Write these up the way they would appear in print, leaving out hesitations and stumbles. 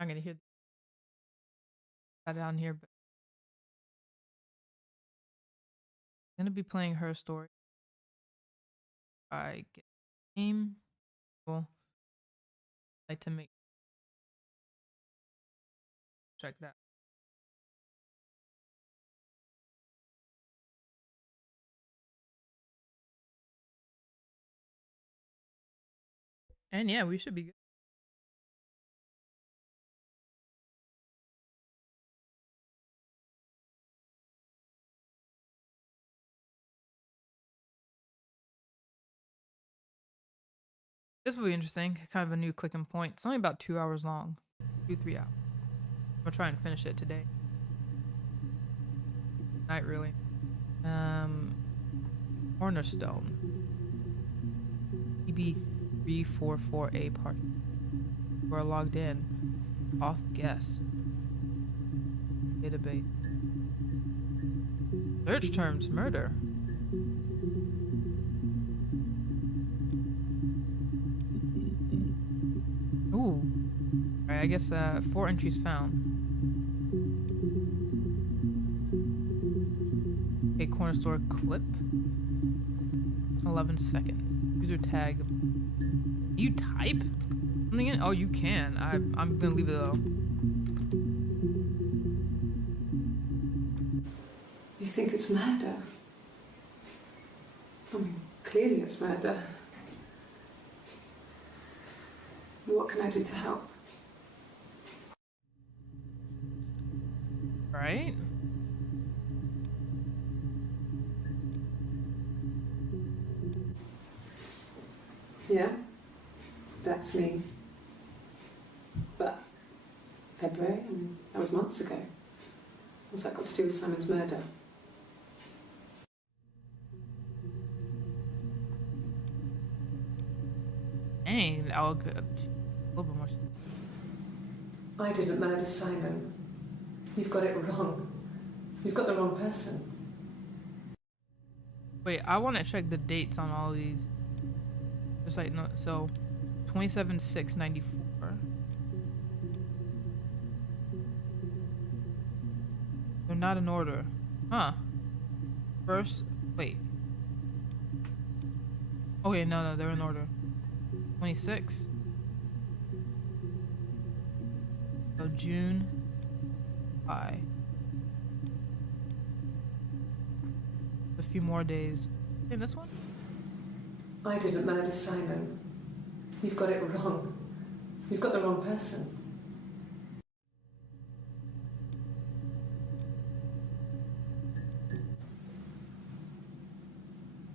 I'm gonna hear that down here, but I'm gonna be playing her story. I get game. Cool. Like to make check that. And yeah, we should be good. This will be interesting. Kind of a new clicking point. It's only about 2 hours long. 2, 3 hours. We'll try and finish it today. Night really. Um Cornerstone. EB344A part. We're logged in. Off guess. Database. Search terms murder. Ooh. Alright, I guess 4 entries found. A corner store clip. 11 seconds. User tag. Can you type something in? Oh, you can. I'm gonna leave it though. You think it's murder? I mean, clearly it's murder. What can I do to help? Right? Yeah, that's me. But February, I mean, that was months ago. What's that got to do with Simon's murder? Dang, I'll go a little bit more. I didn't murder Simon. You've got it wrong. You've got the wrong person. Wait, I want to check the dates on all these. Just like no, so 27/6/94. They're not in order, huh? First, wait. Okay, no, they're in order. 26. So June. July. A few more days. Okay, this one. I didn't murder Simon. You've got it wrong. You've got the wrong person.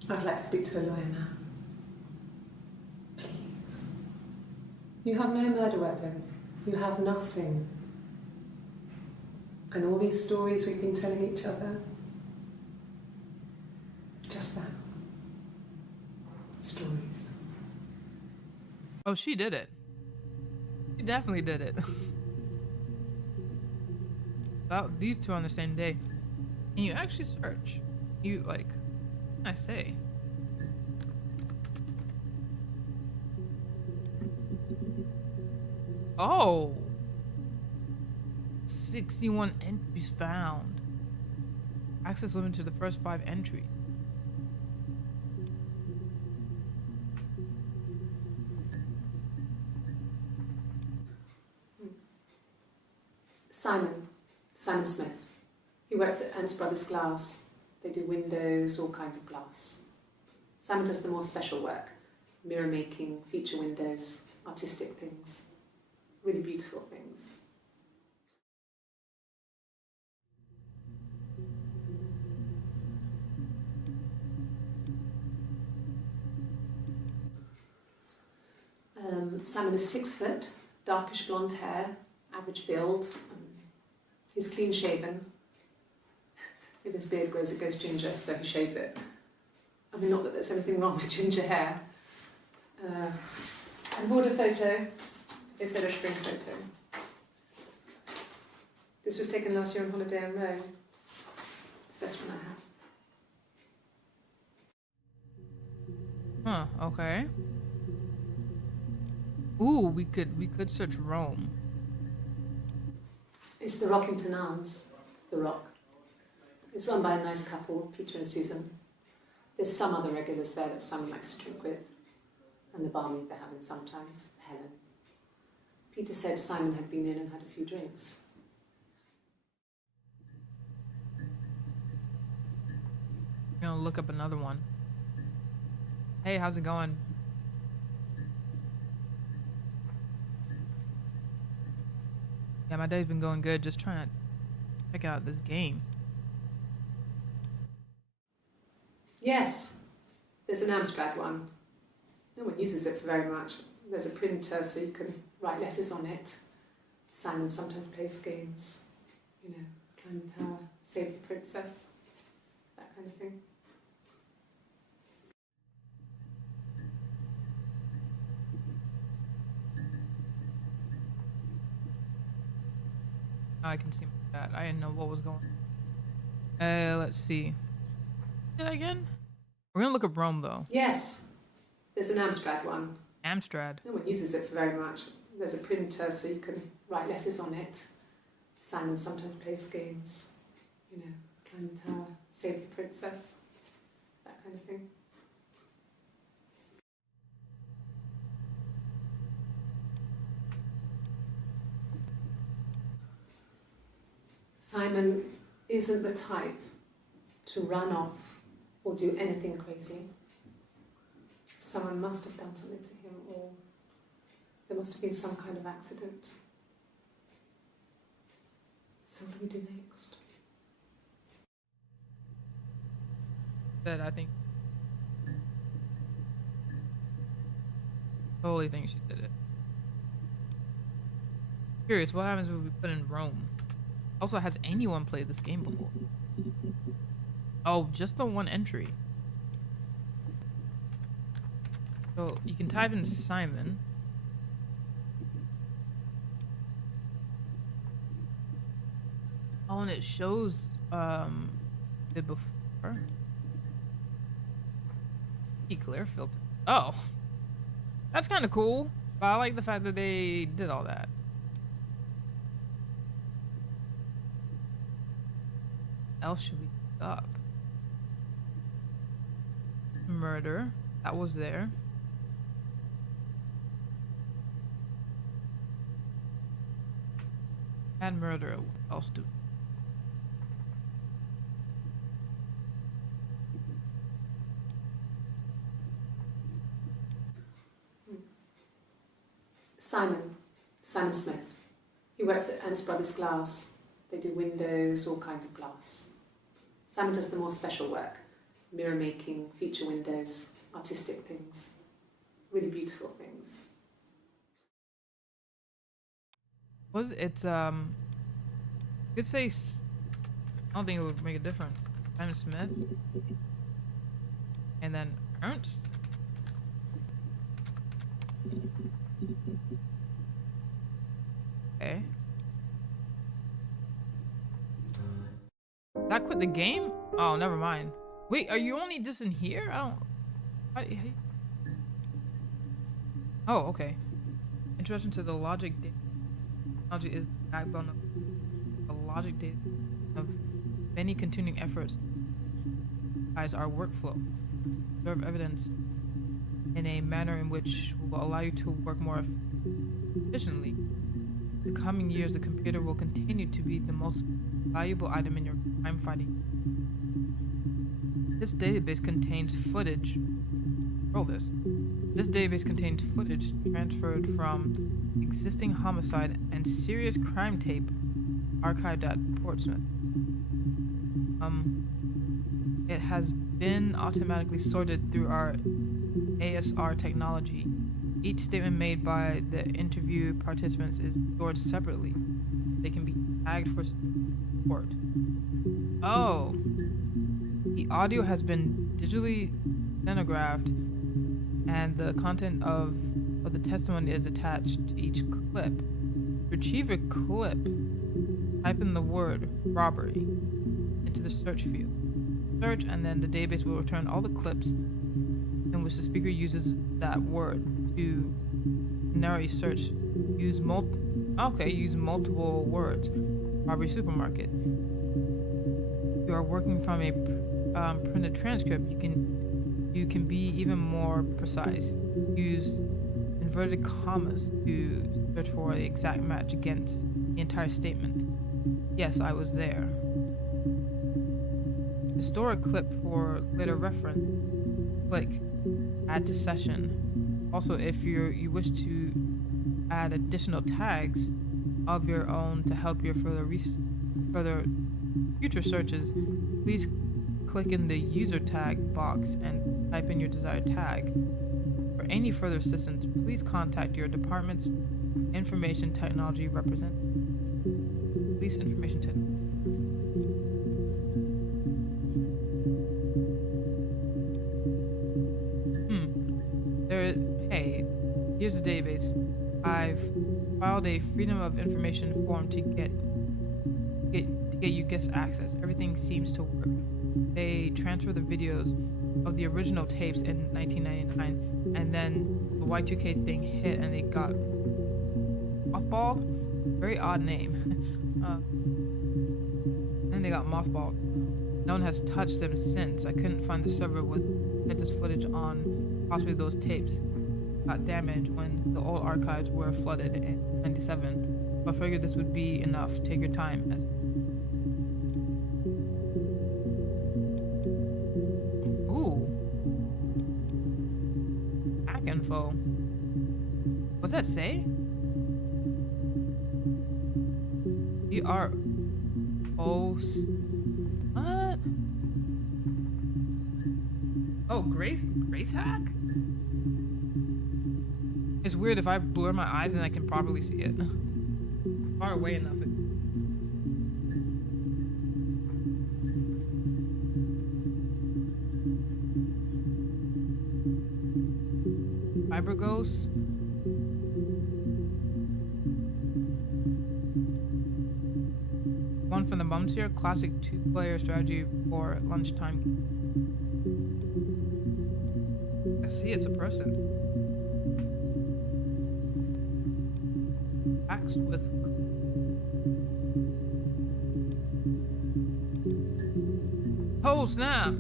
I'd like to speak to a lawyer now. Please. You have no murder weapon. You have nothing. And all these stories we've been telling each other, just that. Stories. Oh, she did it. She definitely did it. About these two on the same day. Can you actually search? You like, I say. Oh. 61 entries found. Access limited to the first 5 entries. Simon Smith. He works at Ernst Brothers Glass. They do windows, all kinds of glass. Simon does the more special work, mirror making, feature windows, artistic things, really beautiful things. Simon is 6 foot, darkish blonde hair, average build. He's clean shaven. If his beard grows, it goes ginger, so he shaves it. I mean, not that there's anything wrong with ginger hair. I bought a photo. They said a spring photo. This was taken last year on holiday in Rome. It's the best one I have. Huh, okay. Ooh, we could search Rome. It's the Rockington Arms, the Rock. It's run by a nice couple, Peter and Susan. There's some other regulars there that Simon likes to drink with, and the barmaid they're having sometimes, Helen. Peter said Simon had been in and had a few drinks. I'm gonna look up another one. Hey, how's it going? Yeah, my day's been going good. Just trying to check out this game. Yes, there's an Amstrad one. No one uses it for very much. There's a printer so you can write letters on it. Simon sometimes plays games. You know, climb the tower, save the princess, that kind of thing. I can see that. I didn't know what was going on. Let's see. Did I again? We're gonna look up Rome though. Yes, there's an Amstrad one. Amstrad. No one uses it for very much. There's a printer so you can write letters on it. Simon sometimes plays games. You know, climb the tower, save the princess, that kind of thing. Simon isn't the type to run off or do anything crazy. Someone must have done something to him, or there must have been some kind of accident. So what do we do next? That I think. Totally think she did it. Curious, what happens if we put in Rome? Also, has anyone played this game before? Oh, just the one entry. So you can type in Simon. Oh, and it shows it before. Glare filter. Oh, that's kind of cool. But I like the fact that they did all that. What else should we look up? Murder. That was there. And murder. What else do? Simon Smith. He works at Ernst Brothers Glass. They do windows, all kinds of glass. Simon does the more special work, mirror making, feature windows, artistic things, really beautiful things. Was it you could say I don't think it would make a difference. Simon Smith and then Ernst. Okay. Did I quit the game? Oh, never mind. Wait, are you only just in here? I don't. Oh, okay. Introduction to the logic data. Logic is the backbone of the logic data of many continuing efforts as our workflow. Observe evidence in a manner in which will allow you to work more efficiently. In the coming years, the computer will continue to be the most valuable item in your crime fighting. This database contains footage. This database contains footage transferred from existing homicide and serious crime tape archived at Portsmouth. It has been automatically sorted through our ASR technology. Each statement made by the interview participants is stored separately. They can be tagged for support. Oh, the audio has been digitally stenographed, and the content of the testimony is attached to each clip. To retrieve a clip, type in the word robbery into the search field. Search, and then the database will return all the clips in which the speaker uses that word. To narrow a search, use multiple words. Aubrey Supermarket. If you are working from a printed transcript, you can be even more precise. Use inverted commas to search for the exact match against the entire statement. Yes, I was there. To store a clip for later reference, click Add to Session. Also, if you wish to add additional tags of your own to help your further future searches, please click in the user tag box and type in your desired tag. For any further assistance, please contact your department's information technology representative. Police information technology. Hey, here's the database. I've filed a Freedom of Information form to get you guest access. Everything seems to work. They transferred the videos of the original tapes in 1999, and then the Y2K thing hit, and they got mothballed. Very odd name. And they got mothballed. No one has touched them since. I couldn't find the server with this footage on possibly those tapes. Got damaged when the old archives were flooded in 97. I figured this would be enough. Take your time. Ooh. Hack info. What's that say? What? Oh, Grace hack? It's weird if I blur my eyes and I can properly see it. Far away enough. Fiberghost. One from the bums here. Classic 2-player strategy for lunchtime. I see it's a person. Axed with. Oh snap!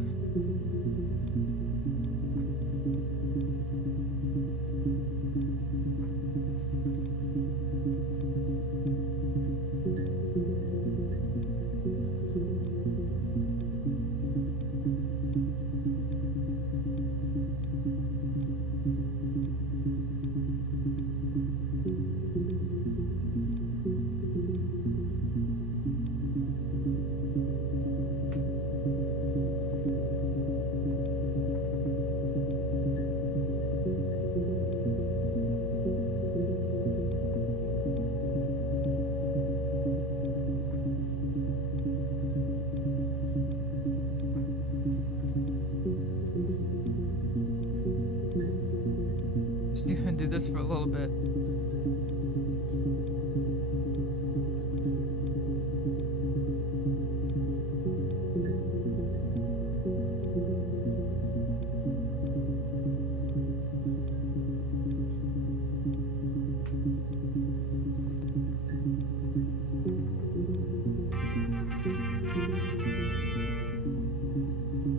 Do this for a little bit.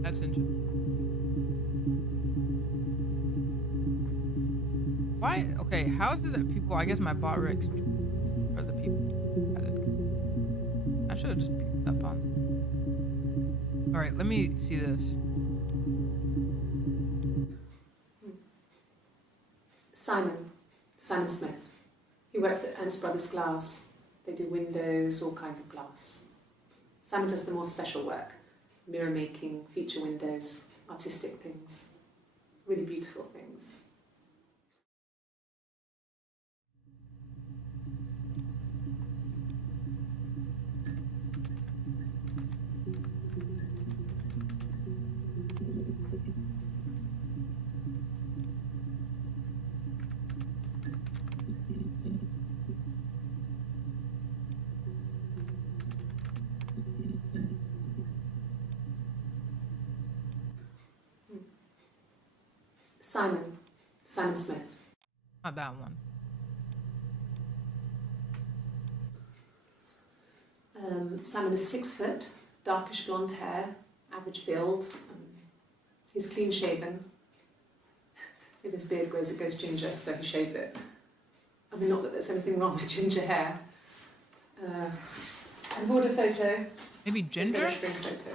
That's interesting. Why? Okay, how is it that people? I guess my bot rigs are the people. I should have just picked up on. All right, let me see this. Simon Smith. He works at Ernst Brothers Glass. They do windows, all kinds of glass. Simon does the more special work, mirror making, feature windows, artistic things, really beautiful things. Simon Smith. Not that one. Simon is 6 foot, darkish blonde hair, average build. He's clean shaven. If his beard grows, it goes ginger, so he shaves it. I mean, not that there's anything wrong with ginger hair. I bought a photo. Maybe ginger? Spring photo.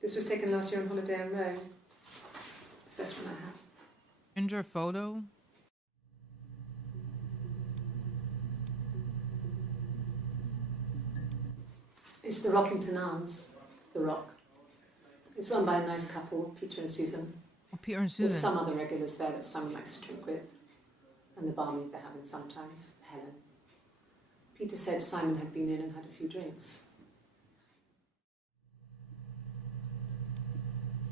This was taken last year on holiday in Rome. It's the best one I have. Ginger photo? It's the Rockington Arms, The Rock. It's run by a nice couple, Peter and Susan. Oh, Peter and There's Susan. some other regulars there that Simon likes to drink with. And the barmaid they're having sometimes, Helen. Peter said Simon had been in and had a few drinks.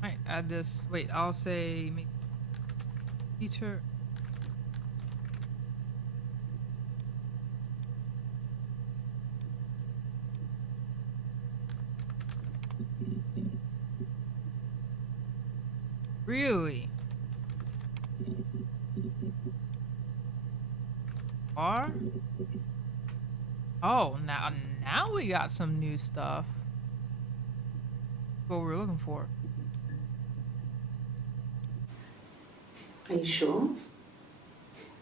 Might add this. Wait, I'll say Peter. Really? Are? Oh, now we got some new stuff. What we're looking for. Are you sure?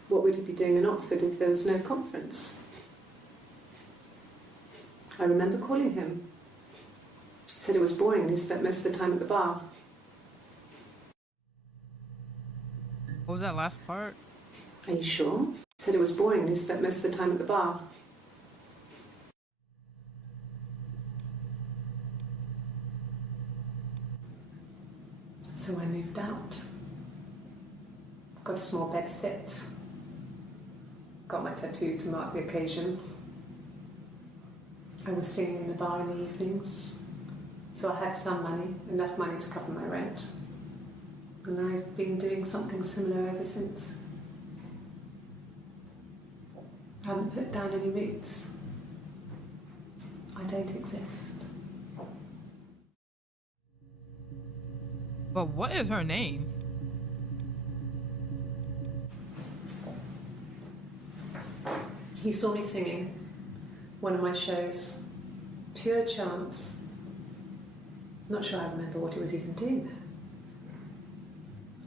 What would he be doing in Oxford if there was no conference? I remember calling him. He said it was boring and he spent most of the time at the bar. What was that last part? Are you sure? He said it was boring and he spent most of the time at the bar. So I moved out. Got a small bed sit. Got my tattoo to mark the occasion. I was singing in a bar in the evenings, so I had some money, enough money to cover my rent. And I've been doing something similar ever since. I haven't put down any roots. I don't exist. But what is her name? He saw me singing one of my shows. Pure chance. Not sure I remember what he was even doing there.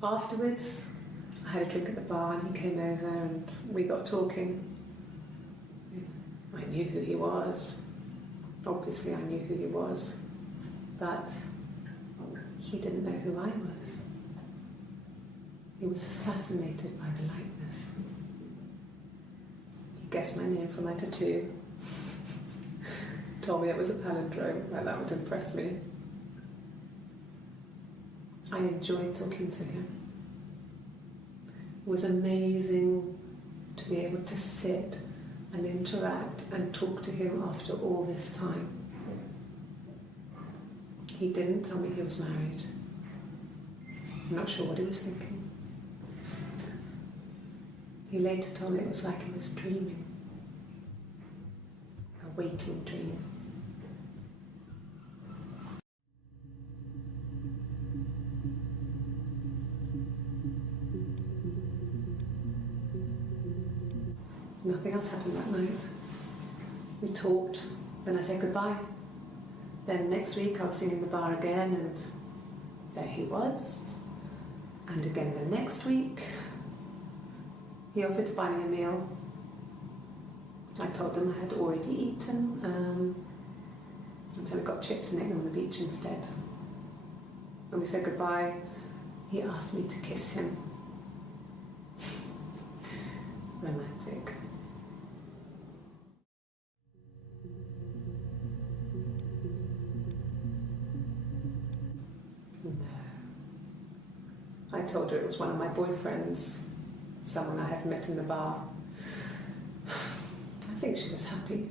Afterwards, I had a drink at the bar and he came over and we got talking. I knew who he was. Obviously I knew who he was. But he didn't know who I was. He was fascinated by the likeness. He guessed my name from my tattoo. Told me it was a palindrome, like that would impress me. I enjoyed talking to him. It was amazing to be able to sit and interact and talk to him after all this time. He didn't tell me he was married. I'm not sure what he was thinking. He later told me it was like he was dreaming. A waking dream. Nothing else happened that night. We talked, then I said goodbye. Then next week I was singing the bar again and there he was. And again the next week, he offered to buy me a meal. I told him I had already eaten, and so we got chips and ate them on the beach instead. When we said goodbye, he asked me to kiss him. Romantic. I told her it was one of my boyfriends, someone I had met in the bar. I think she was happy,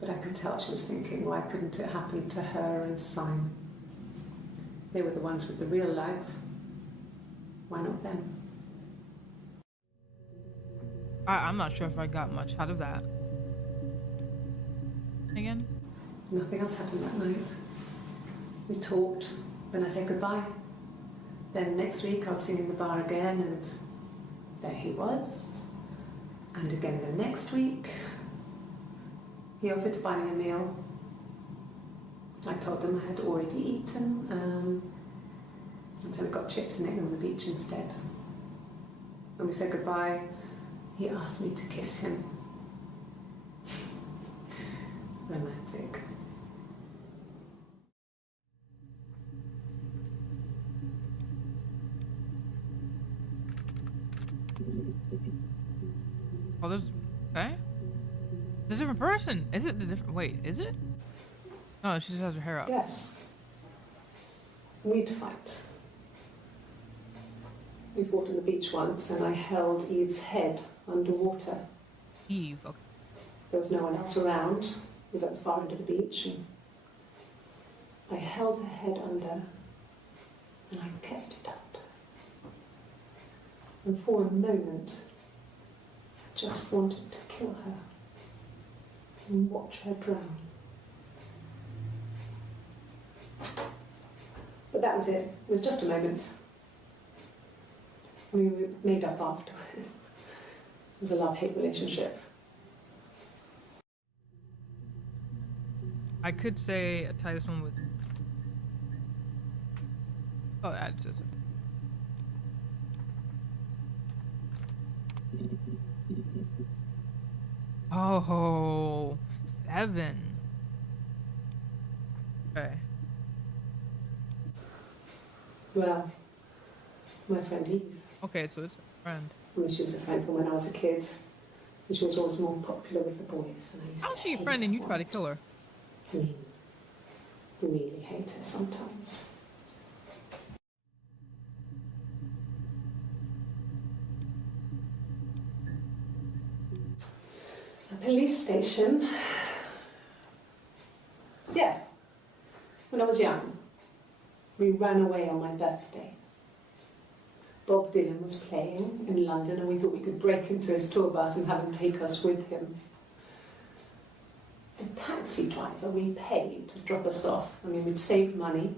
but I could tell she was thinking, why couldn't it happen to her and Simon? They were the ones with the real life. Why not them? I'm not sure if I got much out of that. Again? Nothing else happened that night. We talked, then I said goodbye. Then next week I was singing the bar again and there he was. And again the next week, He offered to buy me a meal. I told him I had already eaten, and so we got chips and ate them on the beach instead. When we said goodbye, he asked me to kiss him. Romantic. Oh, there's... Okay. It's a different person. Is it the different... Wait, is it? No, she just has her hair up. Yes. We'd fight. We fought on the beach once, and I held Eve's head underwater. Eve, okay. There was no one else around. It was at the far end of the beach, and I held her head under, and I kept it out. And for a moment, I just wanted to kill her and watch her drown. But that was it. It was just a moment. We made up afterwards. It was a love-hate relationship. I could say tie this one with... Oh, add this. Oh, 7. Okay. Well, my friend Eve. Okay, so it's a friend. I mean, she was a friend from when I was a kid. And she was always more popular with the boys. And I used How's to she a hate friend and you her try to for kill her? it. I mean, really hate her sometimes. A police station. Yeah. When I was young, we ran away on my birthday. Bob Dylan was playing in London, and we thought we could break into his tour bus and have him take us with him. The taxi driver we paid to drop us off, I mean, we'd saved money,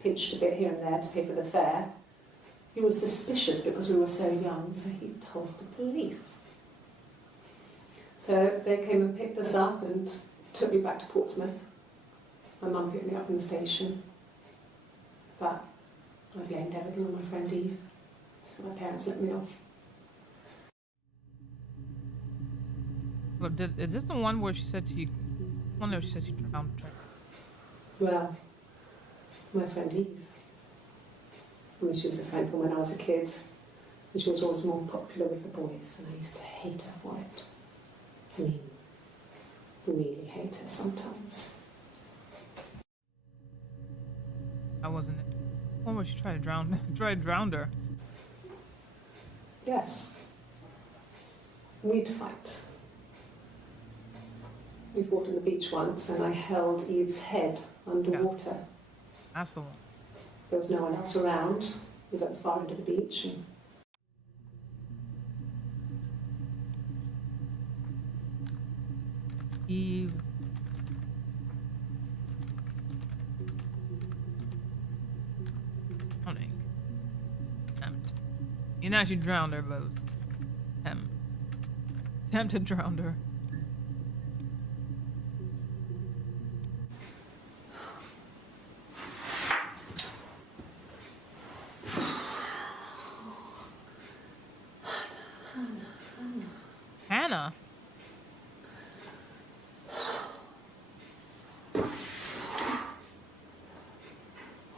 pinched a bit here and there to pay for the fare. He was suspicious because we were so young, so he told the police. So they came and picked us up and took me back to Portsmouth. My mum picked me up from the station. But I blamed everything on my friend Eve. So my parents let me off. Look, is this the one where she said she... One where she said she drowned her? Well, my friend Eve. I mean, she was a friend from when I was a kid. And she was always more popular with the boys, and I used to hate her for it. I mean, really hate her sometimes. I wasn't it. One where she tried to drown her. Yes. We'd fight. We fought on the beach once, and I held Eve's head underwater. That's the one. There was no one else around. It was at the far end of the beach. And Eve. Drowning. Attempt. You know she drowned her, but attempt to drown her. Hannah?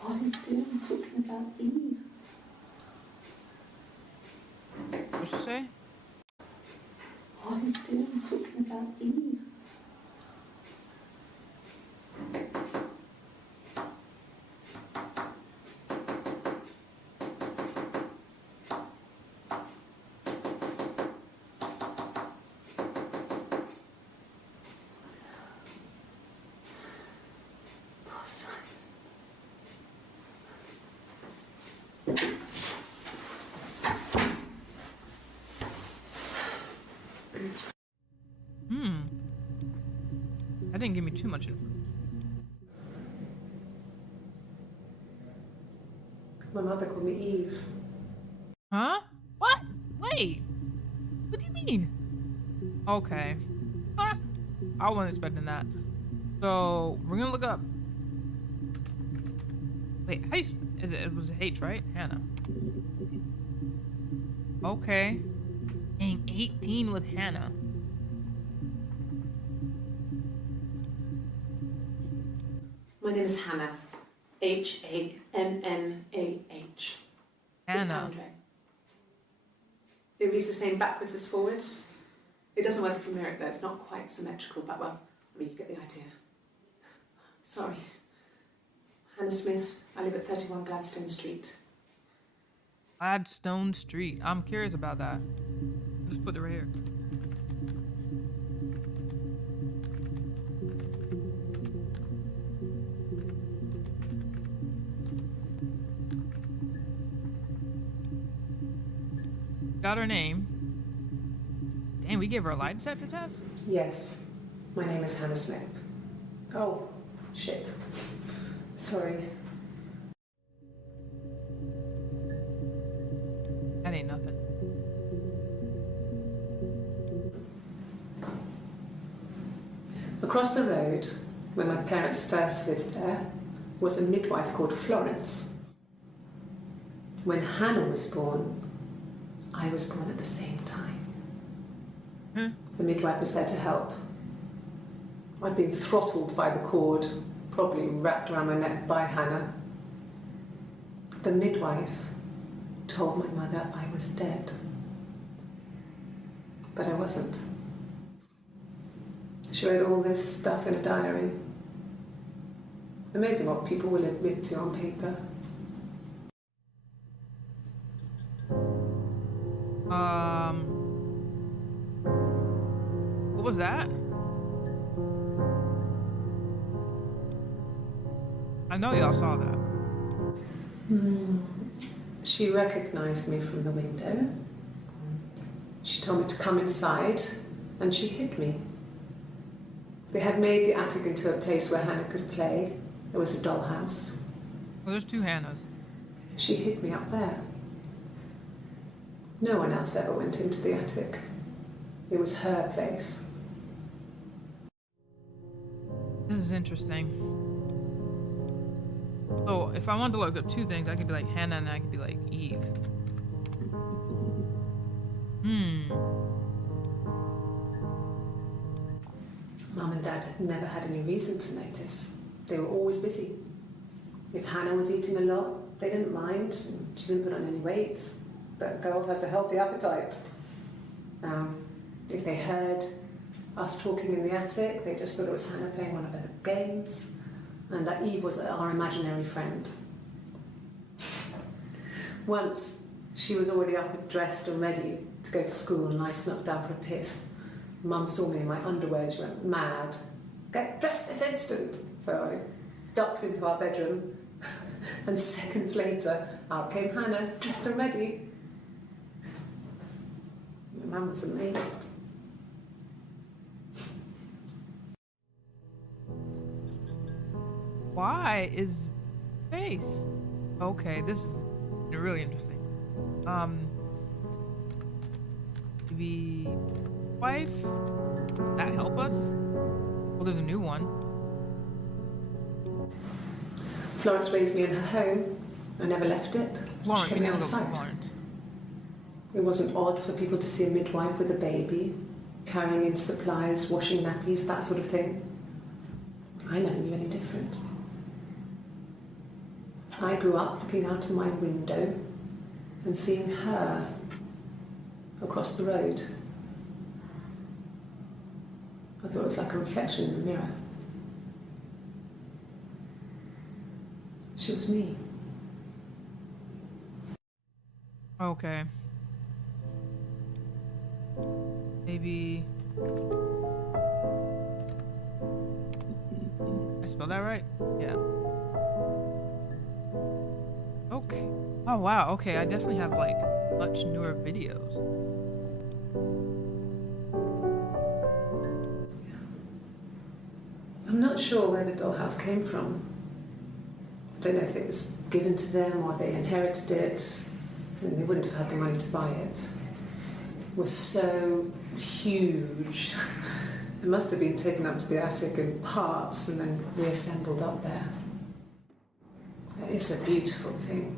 what are you doing talking about Eve? What'd she say? What are you doing talking about Eve? That didn't give me too much info. My mother called me Eve. Huh? What? Wait. What do you mean? Okay. Huh? I wasn't expecting that. So we're gonna look up. Wait, how you? It was H, right? Hannah. Okay. Dang, 18 with Hannah. My name is Hannah. Hannah. Hannah. It reads the same backwards as forwards. It doesn't work if you mirror it though, it's not quite symmetrical, but well, I mean, you get the idea. Sorry. Hannah Smith, I live at 31 Gladstone Street. Gladstone Street. I'm curious about that. Just put it right here. Got her name. Dang, we gave her a lie detector test? Yes, my name is Hannah Smith. Oh, shit. Sorry. That ain't nothing. Across the road, where my parents first lived there, was a midwife called Florence. When Hannah was born, I was born at the same time. The midwife was there to help. I'd been throttled by the cord, probably wrapped around my neck by Hannah. The midwife told my mother I was dead. But I wasn't. She wrote all this stuff in a diary. Amazing what people will admit to on paper. What was that? I know y'all saw that. She recognized me from the window. She told me to come inside, and she hid me. They had made the attic into a place where Hannah could play. There was a dollhouse. Well, there's two Hannahs. She hid me up there. No one else ever went into the attic. It was her place. This is interesting. So, if I wanted to look up two things, I could be like Hannah and I could be like Eve. Mum and Dad had never had any reason to notice. They were always busy. If Hannah was eating a lot, they didn't mind. She didn't put on any weight. That girl has a healthy appetite. If they heard us talking in the attic, they just thought it was Hannah playing one of her games, and that Eve was our imaginary friend. Once, she was already up and dressed and ready to go to school, and I snuck down for a piss. Mum saw me in my underwear, she went mad. Get dressed this instant! So I ducked into our bedroom, and seconds later, out came Hannah, dressed and ready. My mum was amazed. Why is face? Okay, this is really interesting. Maybe wife? That help us? Well, there's a new one. Florence raised me in her home. I never left it. Florence, She kept me out of sight. Florence. It wasn't odd for people to see a midwife with a baby, carrying in supplies, washing nappies, that sort of thing. I never knew any different. I grew up looking out of my window and seeing her across the road. I thought it was like a reflection in the mirror. She was me. Okay. Maybe... I spelled that right? Yeah. Okay. Oh wow, okay, I definitely have like much newer videos. I'm not sure where the dollhouse came from. I don't know if it was given to them or they inherited it. I mean, they wouldn't have had the money to buy it. It was so huge. It must have been taken up to the attic in parts and then reassembled up there. It's a beautiful thing.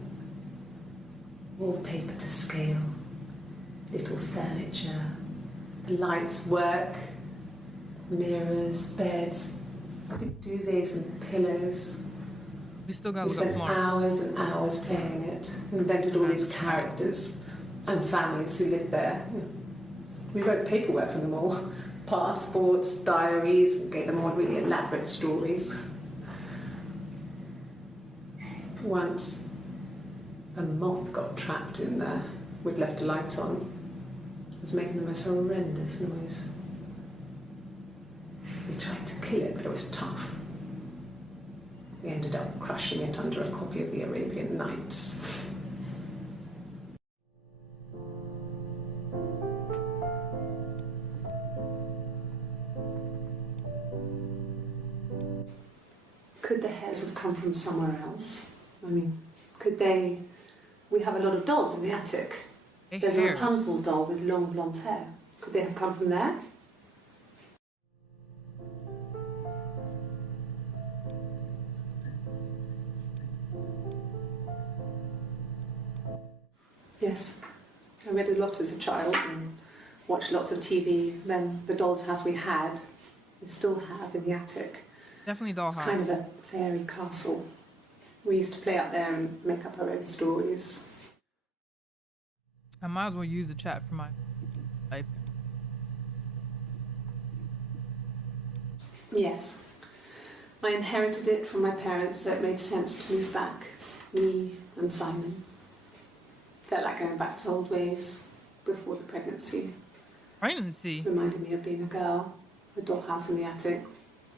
Wallpaper to scale, little furniture, the lights work, mirrors, beds, big duvets and pillows. We still got We to look up spent Florence. hours and hours playing in it, invented all these characters and families who lived there. We wrote paperwork for them all, passports, diaries, and gave them all really elaborate stories. Once, a moth got trapped in there. We'd left a light on. It was making the most horrendous noise. We tried to kill it, but it was tough. We ended up crushing it under a copy of the Arabian Nights. Could the hairs have come from somewhere else? I mean, could they... We have a lot of dolls in the attic. Hey, There's a hairs. Rapunzel doll with long blonde hair. Could they have come from there? Yes. I read a lot as a child and watched lots of TV. Then the doll's house we had, we still have in the attic. Definitely It's dollhouse. kind of a fairy castle. We used to play up there and make up our own stories. I might as well use the chat for my type. Yes. I inherited it from my parents, so it made sense to move back. Me and Simon. Felt like going back to old ways before the pregnancy. Pregnancy. Reminded me of being a girl, the dollhouse in the attic,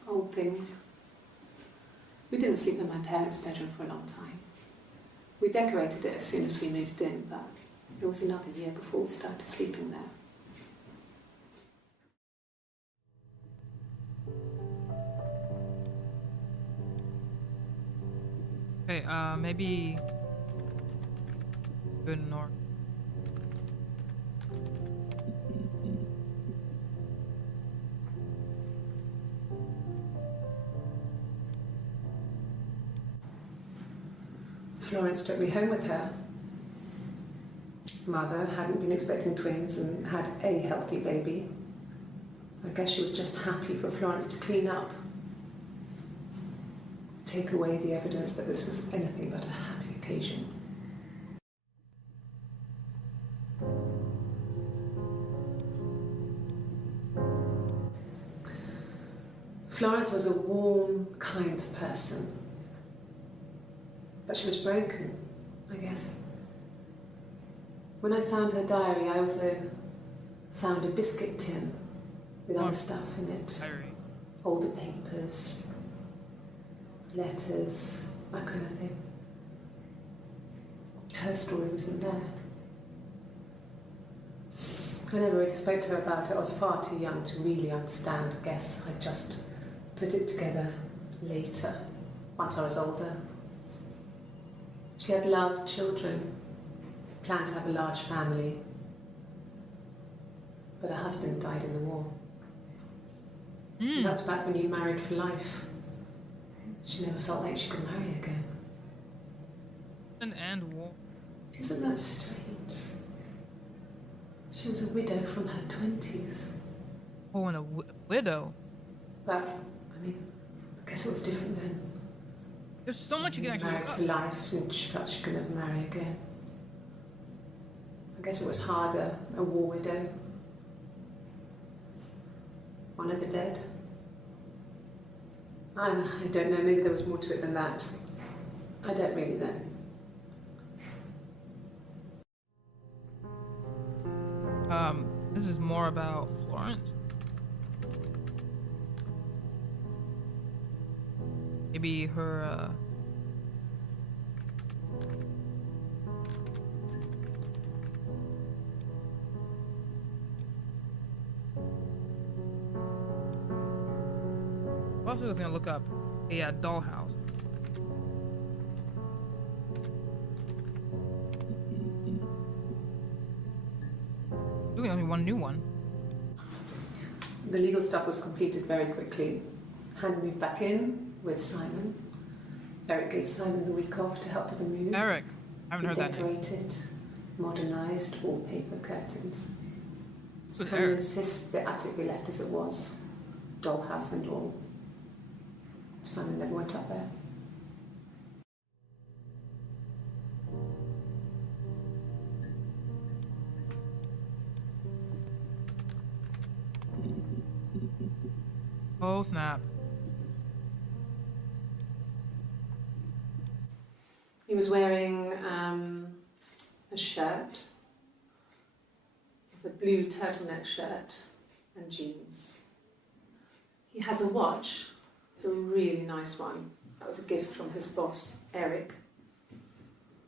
old things. We didn't sleep in my parents' bedroom for a long time. We decorated it as soon as we moved in, but it was another year before we started sleeping there. Okay, maybe good north. Florence took me home with her. Mother hadn't been expecting twins and had a healthy baby. I guess she was just happy for Florence to clean up. Take away the evidence that this was anything but a happy occasion. Florence was a warm, kind person. But she was broken, I guess. When I found her diary, I also found a biscuit tin with other stuff in it. Diary. Older papers, letters, that kind of thing. Her story wasn't there. I never really spoke to her about it. I was far too young to really understand, I guess. I just put it together later, once I was older. She had loved children, planned to have a large family, but her husband died in the war. Mm. That's back when you married for life. She never felt like she could marry again. And war. Isn't that strange? She was a widow from her 20s. Oh, and a widow. But, I mean, I guess it was different then. There's so much you can actually married look up. for life, and she felt she could never marry again. I guess it was harder, a war widow. One of the dead. I don't know, maybe there was more to it than that. I don't really know. This is more about Florence. Maybe her, I also was gonna look up a dollhouse. We only one new one. The legal stuff was completed very quickly. Hannah moved back in with Simon. Eric gave Simon the week off to help with the move. Eric. I haven't heard that name. Decorated, modernised wallpaper curtains. Who's Hannah Eric? insists the attic be left as it was, dollhouse and all. Simon never went up there. Oh snap. He was wearing a shirt, with a blue turtleneck shirt and jeans. He has a watch. It's a really nice one. That was a gift from his boss, Eric.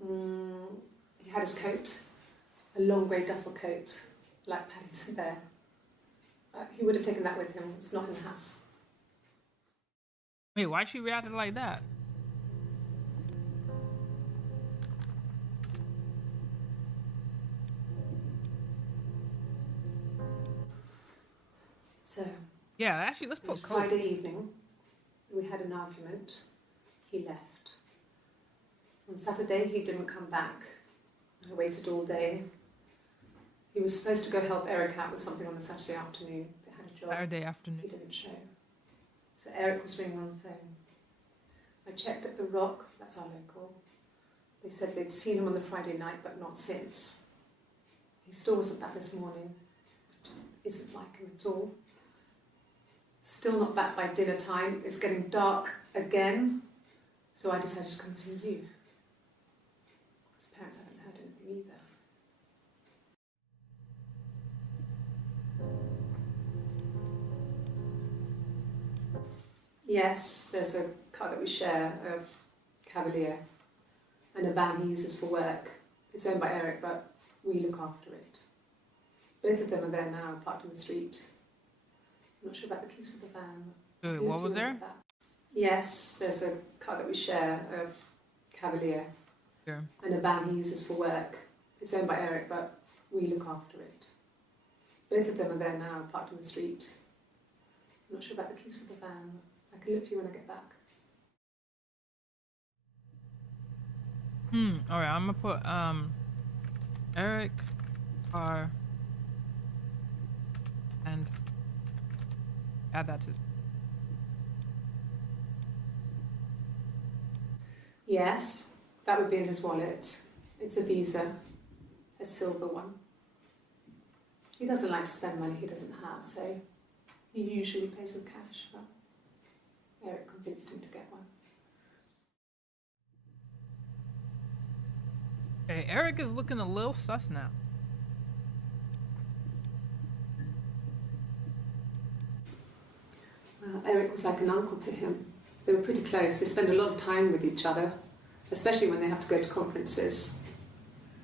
He had his coat, a long grey duffel coat, like Paddington Bear. He would have taken that with him. It's not in the house. Wait, why'd she react like that? So, Yeah, actually, let's it put was coat. Friday evening. We had an argument. He left. On Saturday, he didn't come back. I waited all day. He was supposed to go help Eric out with something on the Saturday afternoon. They had a job. Saturday afternoon. He didn't show. So Eric was ringing on the phone. I checked at the Rock, that's our local. They said they'd seen him on the Friday night, but not since. He still wasn't back this morning. It just isn't like him at all. Still not back by dinner time. It's getting dark again. So I decided to come and see you. His parents haven't heard anything either. Yes, there's a car that we share, a Cavalier, and a van he uses for work. It's owned by Eric, but we look after it. Both of them are there now, parked in the street. I'm not sure about the keys for the van. What was there? Yes, there's a car that we share, a Cavalier, Sure. and a van he uses for work. It's owned by Eric, but we look after it. Both of them are there now, parked in the street. I'm not sure about the keys for the van. I can look for you when I get back. Alright, I'm gonna put Eric car and add that to Yes, that would be in his wallet. It's a Visa, a silver one. He doesn't like to spend money he doesn't have, so he usually pays with cash, but Eric convinced him to get one. Okay, Eric is looking a little sus now. Well, Eric was like an uncle to him. They were pretty close. They spend a lot of time with each other, especially when they have to go to conferences.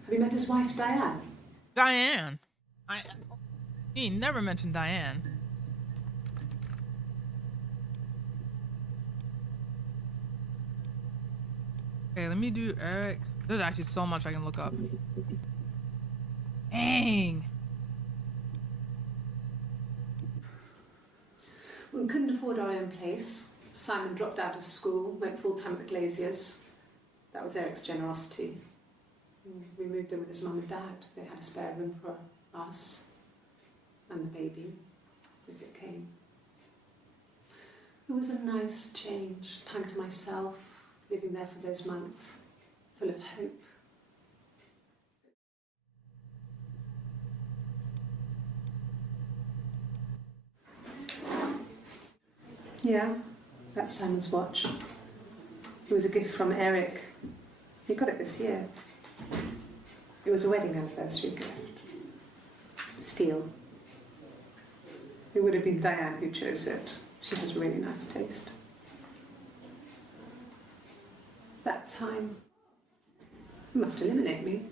Have you met his wife, Diane? Diane! He never mentioned Diane. Okay, let me do Eric. There's actually so much I can look up. Dang! We couldn't afford our own place. Simon dropped out of school, went full-time at the Glaziers. That was Eric's generosity. We moved in with his mum and dad. They had a spare room for us and the baby, if it came. It was a nice change, time to myself, living there for those months, full of hope. Yeah, that's Simon's watch. It was a gift from Eric. He got it this year. It was a wedding anniversary gift. Steel. It would have been Diane who chose it. She has really nice taste. That time, you must eliminate me.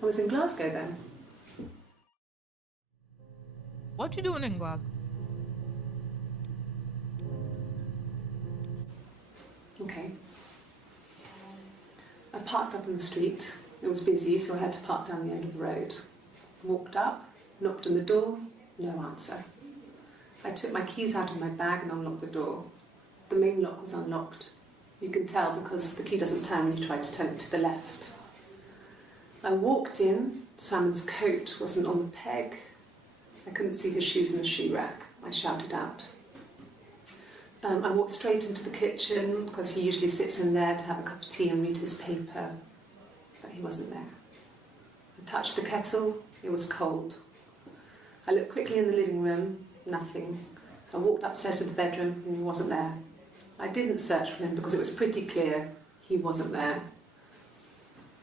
I was in Glasgow then. What you doing in Glasgow? Okay. I parked up on the street. It was busy, so I had to park down the end of the road. Walked up, knocked on the door, no answer. I took my keys out of my bag and unlocked the door. The main lock was unlocked. You can tell because the key doesn't turn when you try to turn it to the left. I walked in. Simon's coat wasn't on the peg. I couldn't see his shoes in the shoe rack. I shouted out. I walked straight into the kitchen because he usually sits in there to have a cup of tea and read his paper, but he wasn't there. I touched the kettle. It was cold. I looked quickly in the living room. Nothing. So I walked upstairs to the bedroom and he wasn't there. I didn't search for him because it was pretty clear he wasn't there.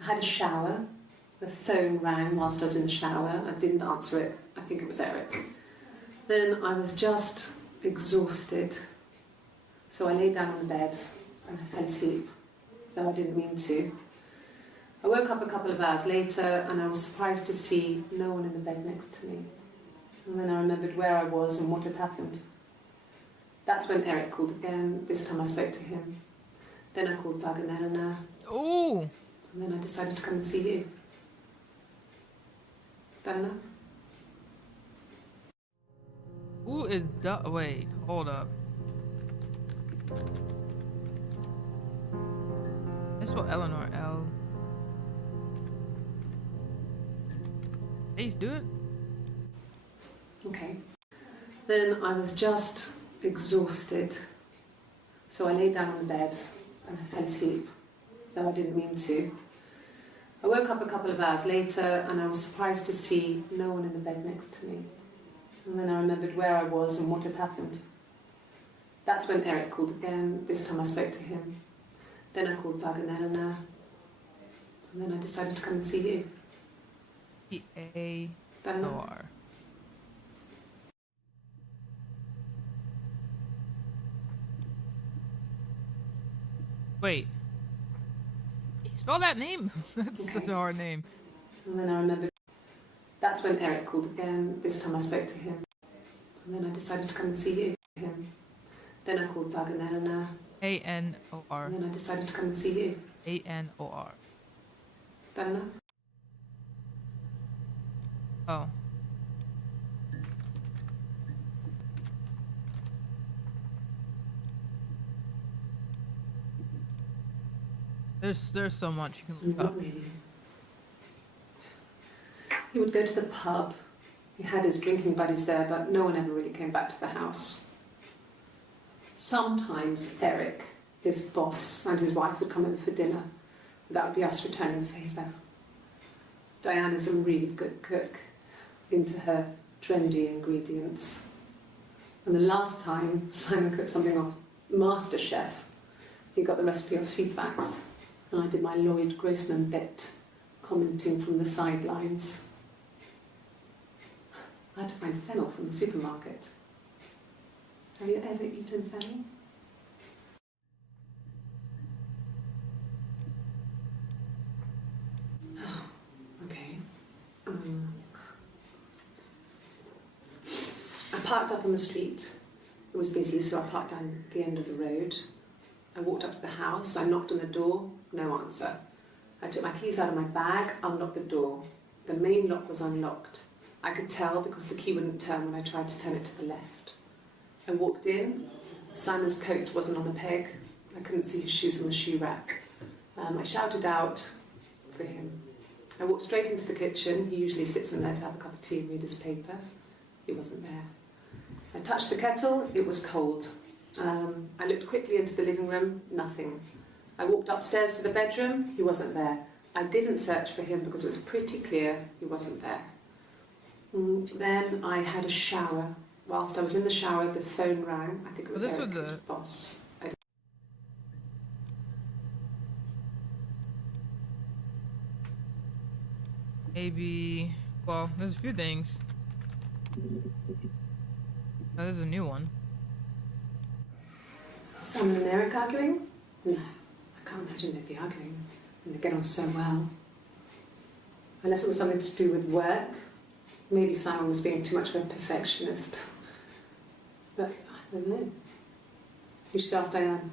I had a shower. The phone rang whilst I was in the shower. I didn't answer it. I think it was Eric. Then I was just exhausted. So I lay down on the bed and I fell asleep, though I didn't mean to. I woke up a couple of hours later and I was surprised to see no one in the bed next to me. And then I remembered where I was and what had happened. That's when Eric called again. This time I spoke to him. Then I called Doug and Eleanor. Oh! And then I decided to come and see you. That enough? Who is Doug? Wait, hold up. I spell Eleanor L. Please do it. Okay. Then I was just exhausted. So I lay down on the bed and I fell asleep, though I didn't mean to. I woke up a couple of hours later and I was surprised to see no one in the bed next to me. And then I remembered where I was and what had happened. That's when Eric called again. This time I spoke to him. Then I called Doug and Eleanor. And then I decided to come and see you. E-A-O-R. Wait. Can you spell that name? That's such a hard name. And then I remembered. That's when Eric called again. This time I spoke to him. And then I decided to come and see you. Then I called Doug and Eleanor. A-N-O-R. And then I decided to come and see you. A-N-O-R. That enough? Oh. There's so much you can look Not up. really. He would go to the pub. He had his drinking buddies there, but no one ever really came back to the house. Sometimes Eric, his boss, and his wife would come over for dinner. That would be us returning the favour. Diana's a really good cook, into her trendy ingredients. And the last time Simon cooked something off MasterChef, he got the recipe off Ceefax, and I did my Lloyd Grossman bit, commenting from the sidelines. I had to find fennel from the supermarket. Have you ever eaten fennel? Okay. I parked up on the street. It was busy, so I parked down the end of the road. I walked up to the house. I knocked on the door. No answer. I took my keys out of my bag, unlocked the door. The main lock was unlocked. I could tell because the key wouldn't turn when I tried to turn it to the left. I walked in. Simon's coat wasn't on the peg. I couldn't see his shoes on the shoe rack. I shouted out for him. I walked straight into the kitchen. He usually sits in there to have a cup of tea and read his paper. He wasn't there. I touched the kettle. It was cold. I looked quickly into the living room. Nothing. I walked upstairs to the bedroom. He wasn't there. I didn't search for him because it was pretty clear he wasn't there. Then I had a shower. Whilst I was in the shower, the phone rang. I think it was Eric, his boss. Maybe. Well, there's a few things. Oh, there's a new one. Simon and Eric arguing? No, I can't imagine they'd be arguing. And they get on so well. Unless it was something to do with work. Maybe Simon was being too much of a perfectionist. But I don't know. You should ask Diane.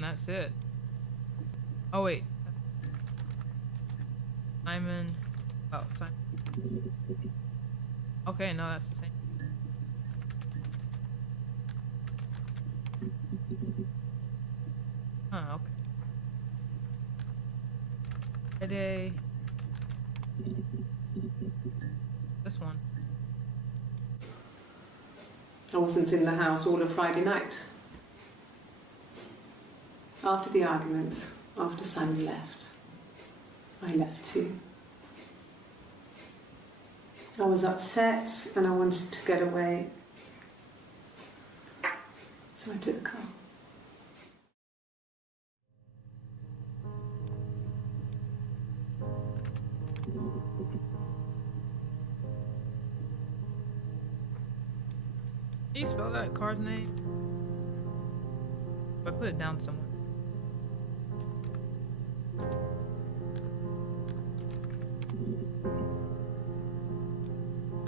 That's it. Oh wait. Simon. Oh, Simon. Okay, no, that's the same. Huh, okay. Friday. This one. I wasn't in the house all of Friday night. After the argument, after Simon left, I left too. I was upset and I wanted to get away. So I took the car. Can you spell that car's name? If I put it down somewhere.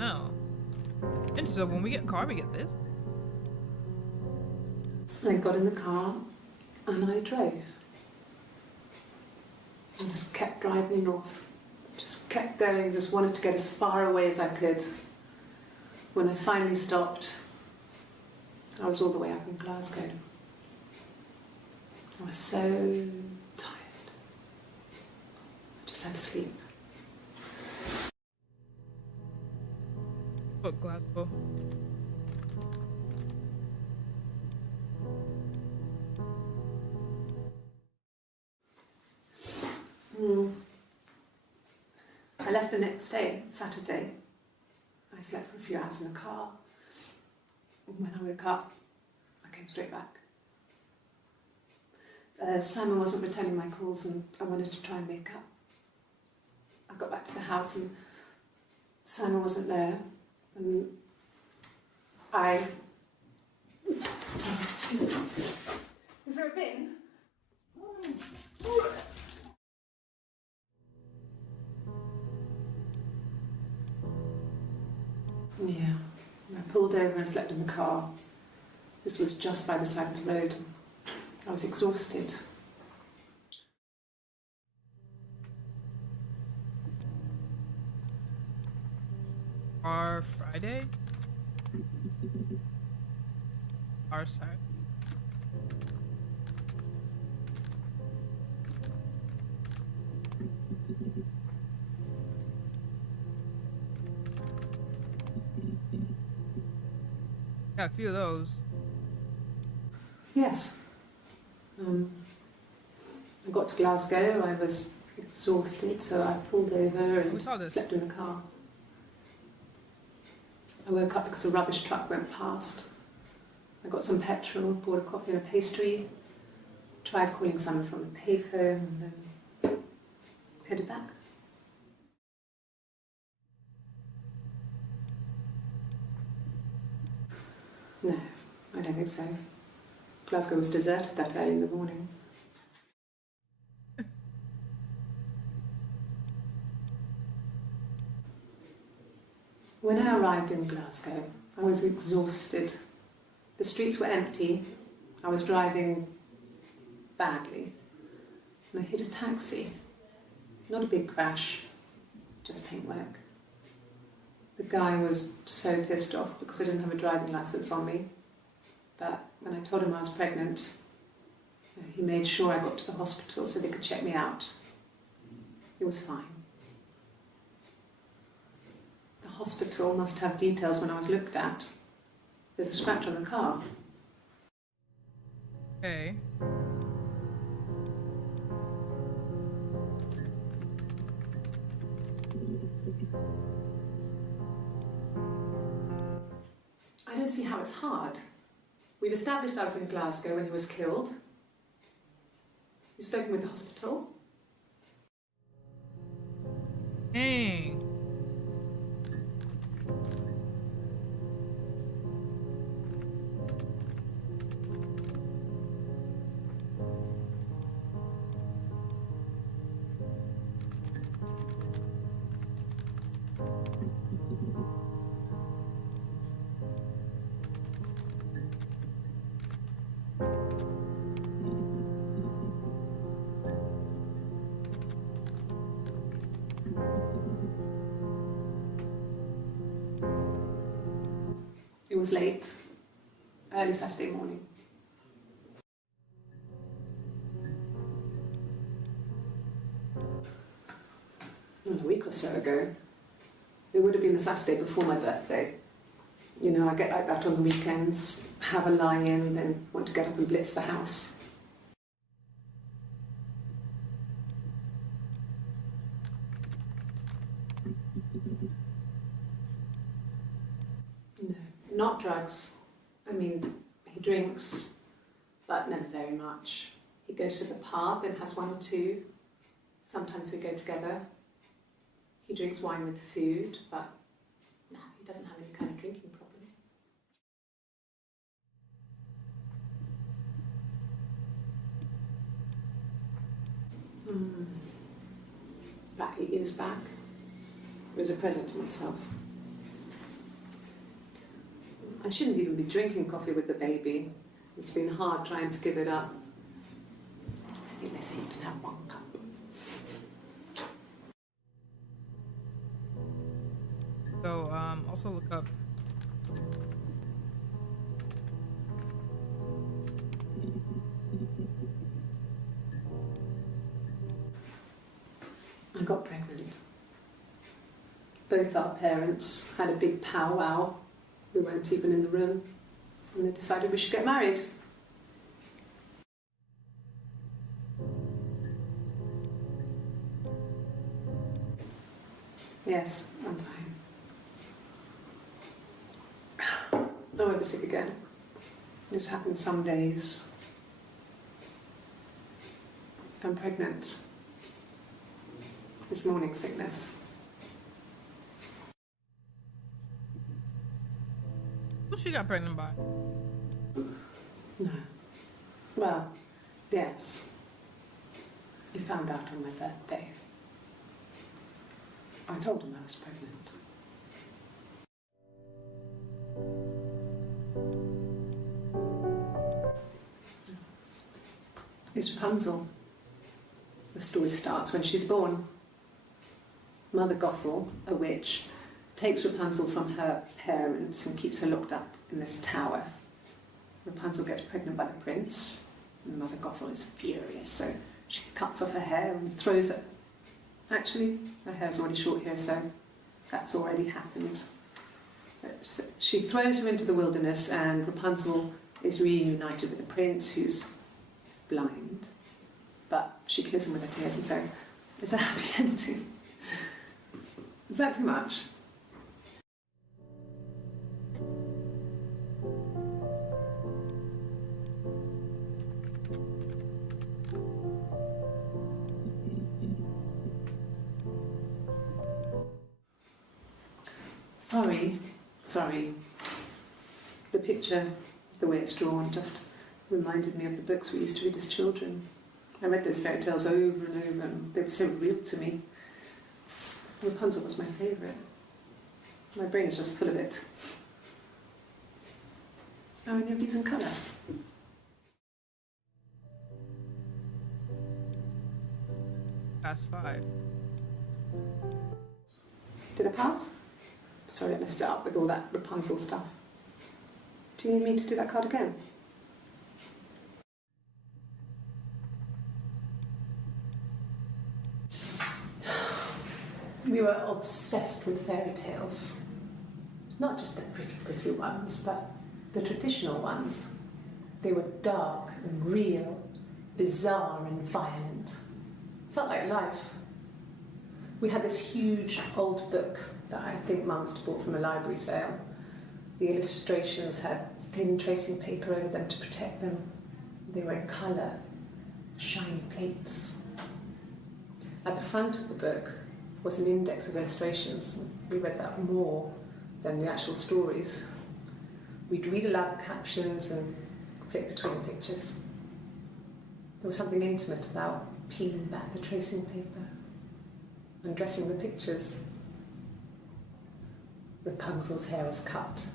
Oh. And so when we get a car, we get this? So I got in the car and I drove. I just kept driving north. Just kept going, just wanted to get as far away as I could. When I finally stopped, I was all the way up in Glasgow. I was so tired. I just had to sleep. Put Glasgow. I left the next day, Saturday. I slept for a few hours in the car. And when I woke up, I came straight back. Simon wasn't returning my calls and I wanted to try and make up. I got back to the house and Simon wasn't there. And I... Excuse me. Is there a bin? Yeah. I pulled over and slept in the car. This was just by the side of the road. I was exhausted. Our Friday? Our Saturday? Got a few of those. Yes. I got to Glasgow, I was exhausted, so I pulled over and slept in the car. I woke up because a rubbish truck went past. I got some petrol, bought a coffee and a pastry, tried calling someone from the payphone, and then headed back. No, I don't think so. Glasgow was deserted that early in the morning. When I arrived in Glasgow, I was exhausted. The streets were empty. I was driving badly. And I hit a taxi. Not a big crash, just paintwork. The guy was so pissed off because I didn't have a driving license on me. But when I told him I was pregnant, he made sure I got to the hospital so they could check me out. It was fine. The hospital must have details when I was looked at. There's a scratch on the car. Okay. I don't see how it's hard. We've established I was in Glasgow when he was killed. You've spoken with the hospital. Dang. was late, early Saturday morning. A week or so ago. It would have been the Saturday before my birthday. You know, I get like that on the weekends, have a lie-in, then want to get up and blitz the house. No, not drugs. I mean, he drinks, but never very much. He goes to the pub and has one or two. Sometimes we go together. He drinks wine with food, but no, he doesn't have any kind of drinking problem. About 8 years back, it was a present to myself. I shouldn't even be drinking coffee with the baby. It's been hard trying to give it up. I think they say you can have 1 cup. So, also look up. I got pregnant. Both our parents had a big powwow. We weren't even in the room. And they decided we should get married. Yes, I'm fine. I won't be sick again. This happens some days. I'm pregnant. It's morning sickness. Who she got pregnant by? No. Well, yes. You found out on my birthday. I told him I was pregnant. It's Rapunzel. The story starts when she's born. Mother Gothel, a witch, takes Rapunzel from her parents and keeps her locked up in this tower. Rapunzel gets pregnant by the prince, and Mother Gothel is furious, so she cuts off her hair and throws it. Actually, her hair's already short here, so that's already happened. So she throws her into the wilderness, and Rapunzel is reunited with the prince, who's blind. But she kills him with her tears, and so it's a happy ending. Is that too much? Sorry. The picture, the way it's drawn, just reminded me of the books we used to read as children. I read those fairy tales over and over, and they were so real to me. Rapunzel was my favourite. My brain is just full of it. Are any of these in colour? Past 5. Did I pass? Sorry, I messed it up with all that Rapunzel stuff. Do you need me to do that card again? We were obsessed with fairy tales. Not just the pretty, pretty ones, but the traditional ones. They were dark and real, bizarre and violent. Felt like life. We had this huge old book that I think Mum must have bought from a library sale. The illustrations had thin tracing paper over them to protect them. They were in colour, shiny plates. At the front of the book was an index of illustrations. We read that more than the actual stories. We'd read aloud the captions and flip between the pictures. There was something intimate about peeling back the tracing paper, undressing the pictures. Rapunzel's hair is cut.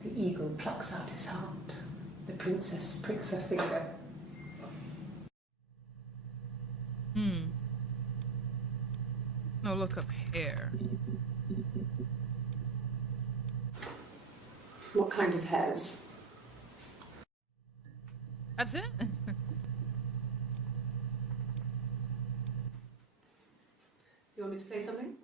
The eagle plucks out his heart. The princess pricks her finger. No, look up hair. What kind of hairs? That's it? You want me to play something?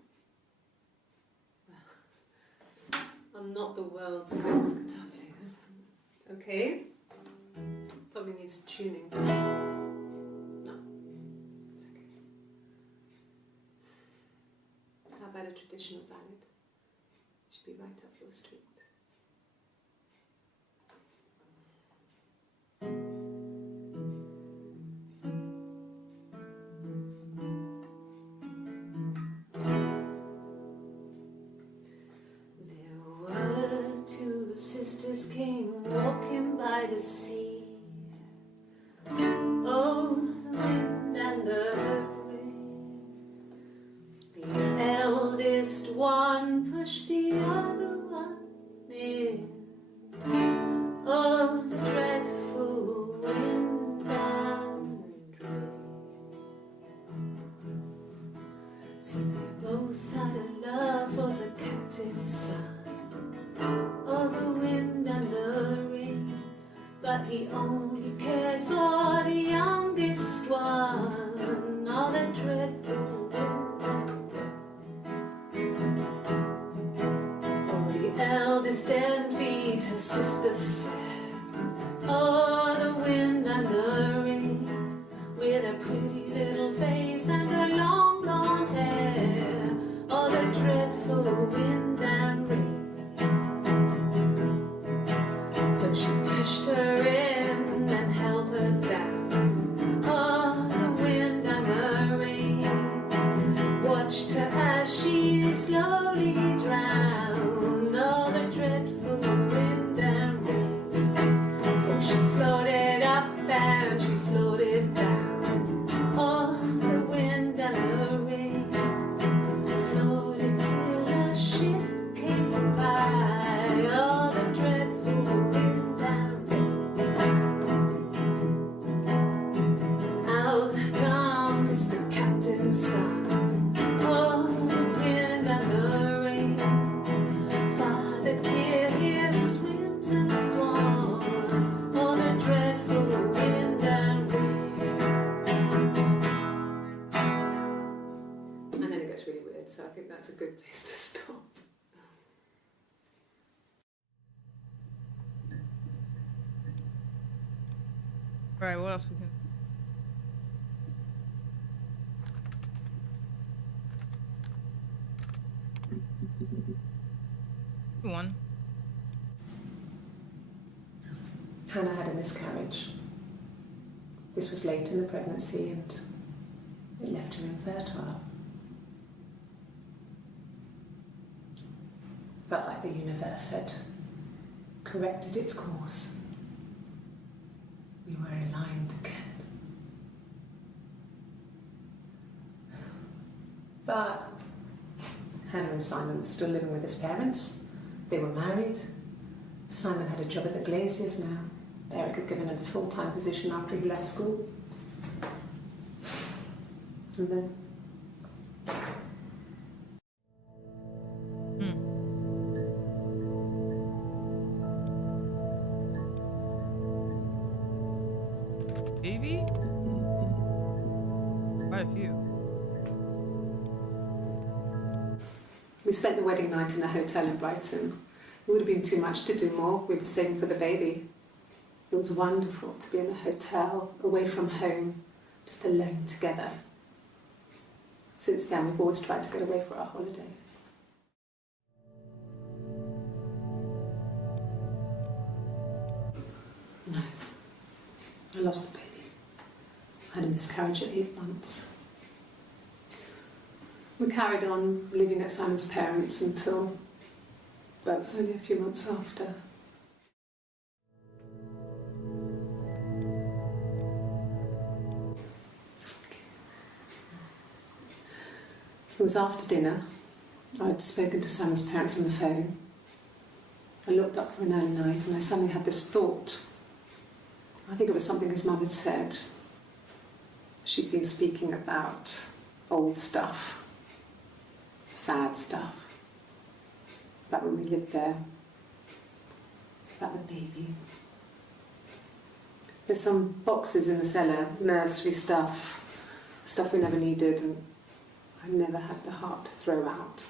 I'm not the world's greatest guitar player. Okay. Probably needs tuning. No, it's okay. How about a traditional ballad? Should be right up your street. Sisters came walking by the sea. Oh, the wind and the rain. The eldest one pushed the other one in. Oh, the dreadful wind and rain. See, they both had a love for the captain's son. Oh, the wind and the rain, but he only cared for the youngest one. Oh, the dreadful wind and rain. Oh, the eldest envied her sister fair. Oh, the wind and the rain, with a pretty little face and her long blonde hair. Oh, the dreadful wind and rain. So she pushed her in and held her down. Oh, the wind and the rain watched her as she slowly drowned. Oh, the dreadful wind and rain. Oh, she floated up and she floated down. Oh, the wind and the rain floated till a ship came by. Oh, the dreadful wind and rain. Out comes the captain's son. Oh, the wind and the rain. Father dear, here swims and swan. Oh, the dreadful wind and rain. And then it gets really weird, so I think that's a good place to stop. Right, what else we can... One. Hannah had a miscarriage. This was late in the pregnancy and it left her infertile. Felt like the universe had corrected its course. We were aligned again. But Hannah and Simon were still living with his parents. They were married. Simon had a job at the Glaziers now. Eric had given him a full-time position after he left school. And then... Baby? Quite a few. We spent the wedding night in a hotel in Brighton. It would have been too much to do more. We were saving for the baby. It was wonderful to be in a hotel, away from home, just alone together. Since then, we've always tried to get away for our holiday. No, I lost the baby. I had a miscarriage at 8 months. We carried on living at Simon's parents until, well, it was only a few months after. It was after dinner. I'd spoken to Simon's parents on the phone. I looked up for an early night and I suddenly had this thought. I think it was something his mum had said. She'd been speaking about old stuff, sad stuff, about when we lived there. about the baby. There's some boxes in the cellar, nursery stuff we never needed, and I never had the heart to throw out.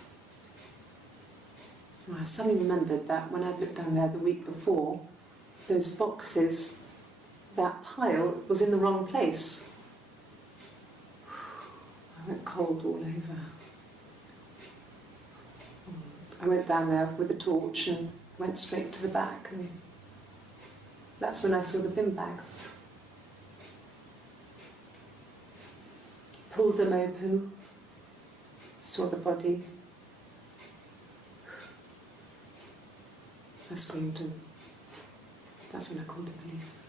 And I suddenly remembered that when I'd looked down there the week before, those boxes, that pile was in the wrong place. I went cold all over. I went down there with a torch and went straight to the back, and that's when I saw the bin bags. Pulled them open, saw the body. I screamed, and that's when I called the police.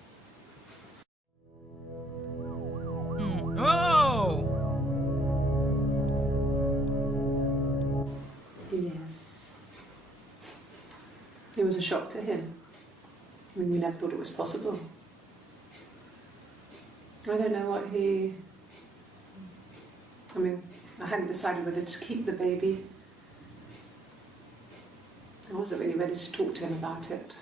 Oh! Yes. It was a shock to him. I mean, we never thought it was possible. I don't know what he... I mean, I hadn't decided whether to keep the baby. I wasn't really ready to talk to him about it.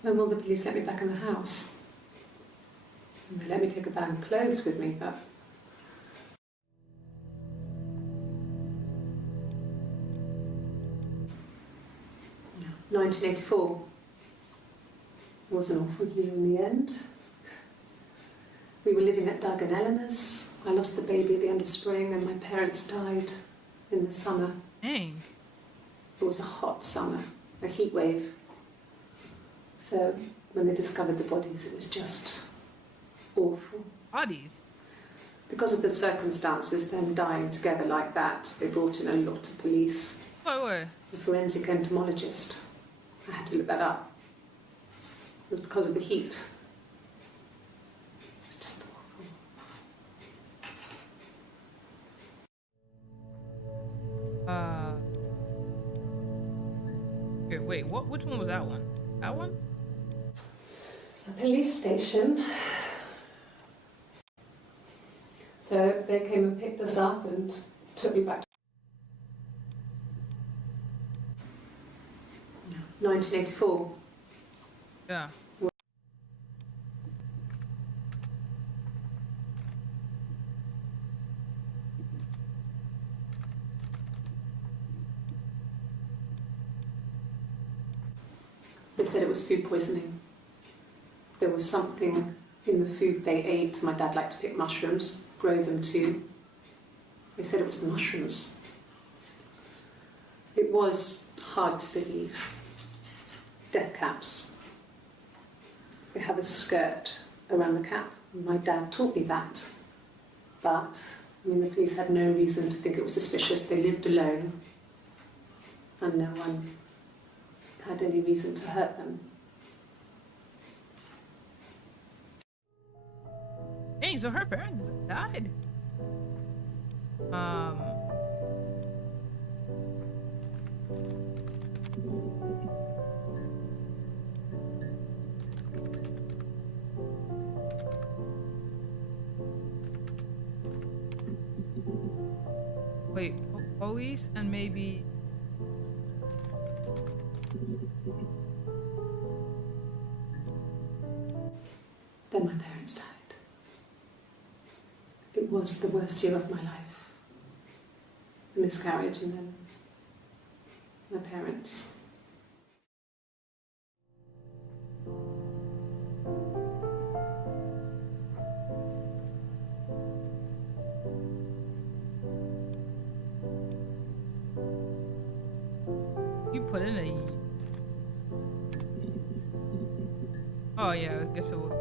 When will the police let me back in the house? And they let me take a bag of clothes with me, but... 1984 was an awful year in the end. We were living at Doug and Eleanor's. I lost the baby at the end of spring, and my parents died in the summer. Dang. It was a hot summer, a heat wave. So when they discovered the bodies, it was just awful. Bodies? Because of the circumstances, them dying together like that, they brought in a lot of police. What? A forensic entomologist. I had to look that up. It was because of the heat. It's just awful. Okay, wait, what? Which one was that one? That one? A police station. So they came and picked us up and took me back. 1984. Yeah. They said it was food poisoning. There was something in the food they ate. My dad liked to pick mushrooms, grow them too. They said it was the mushrooms. It was hard to believe. Death caps. They have a skirt around the cap. My dad taught me that. But, I mean, the police had no reason to think it was suspicious. They lived alone. And no one had any reason to hurt them. Dang, so her parents died. Wait, police and maybe... Then my parents died. It was the worst year of my life. A miscarriage and then my parents. You put in a... Oh yeah, I guess it was.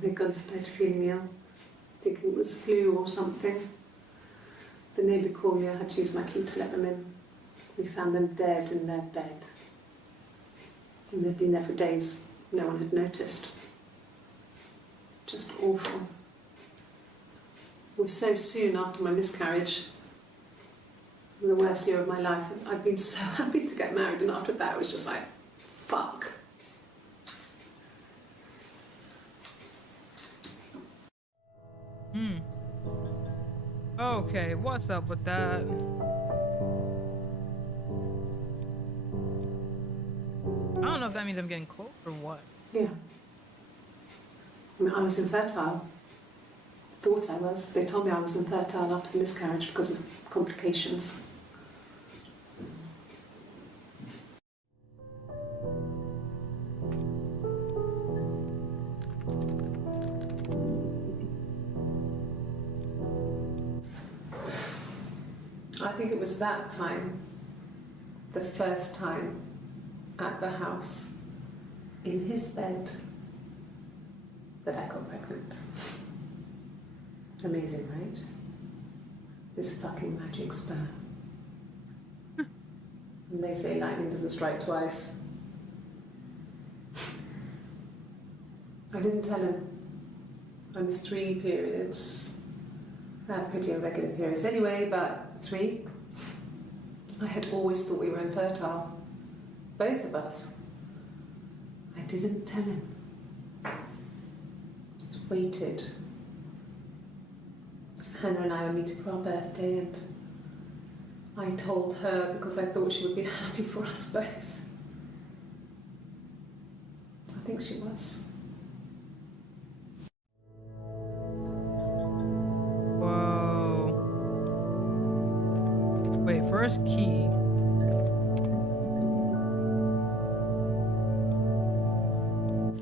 They'd gone to bed feeling ill. thinking it was flu or something. The neighbour called me, I had to use my key to let them in. We found them dead in their bed. And they'd been there for days. No one had noticed. Just awful. It was so soon after my miscarriage. The worst year of my life. I'd been so happy to get married, and after that it was just like, fuck. Okay, what's up with that? I don't know if that means I'm getting close or what. Yeah. I mean, I was infertile. Thought I was. They told me I was infertile after the miscarriage because of complications. I think it was that time, the first time at the house, in his bed, that I got pregnant. Amazing, right? This fucking magic sperm. And they say lightning doesn't strike twice. I didn't tell him. I missed 3 periods. I had pretty irregular periods anyway, but 3. I had always thought we were infertile. Both of us. I didn't tell him. Just waited. Hannah and I were meeting for our birthday, and I told her because I thought she would be happy for us both. I think she was. Whoa. Wait, first key.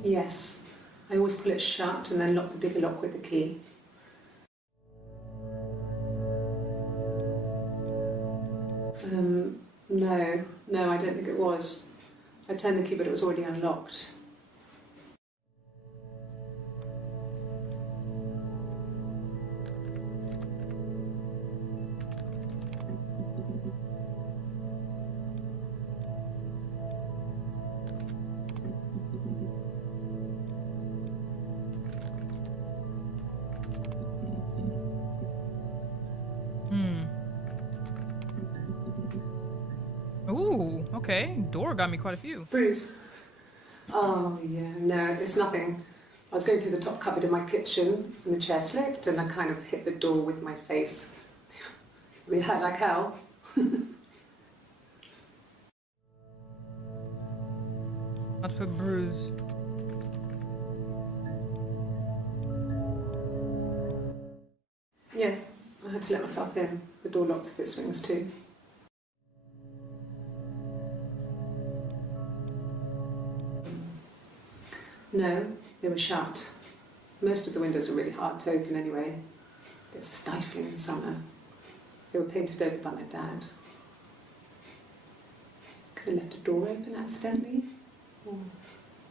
Yes. I always pull it shut and then lock the bigger lock with the key. No, I don't think it was. I turned the key, but it was already unlocked. Ooh, okay. Door got me quite a few. Bruce. Oh, yeah, no, it's nothing. I was going through the top cupboard in my kitchen and the chair slipped and I kind of hit the door with my face. I mean, it hurt like hell. Not for bruise. Yeah, I had to let myself in. The door locks if it swings too. No, they were shut. Most of the windows are really hard to open anyway. They're stifling in summer. They were painted over by my dad. Could have left a door open accidentally. Or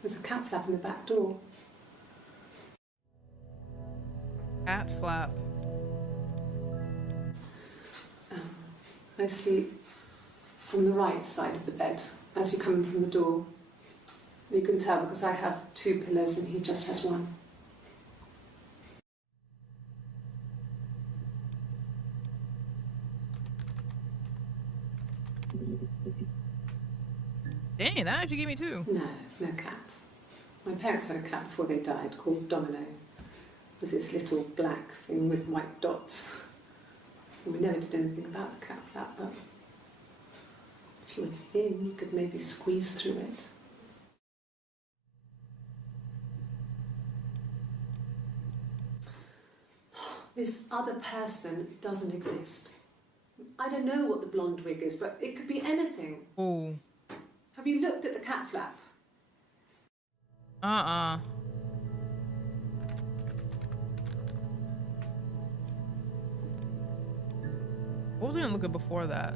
there's a cat flap in the back door. Cat flap. I sleep on the right side of the bed as you come in from the door. You can tell because I have 2 pillows and he just has 1. Dang, that actually gave me 2. No cat. My parents had a cat before they died called Domino. It was this little black thing with white dots. And we never did anything about the cat flap, but if you were thin, you could maybe squeeze through it. This other person doesn't exist. I don't know what the blonde wig is, but it could be anything. Oh. Have you looked at the cat flap? What was I gonna look at before that?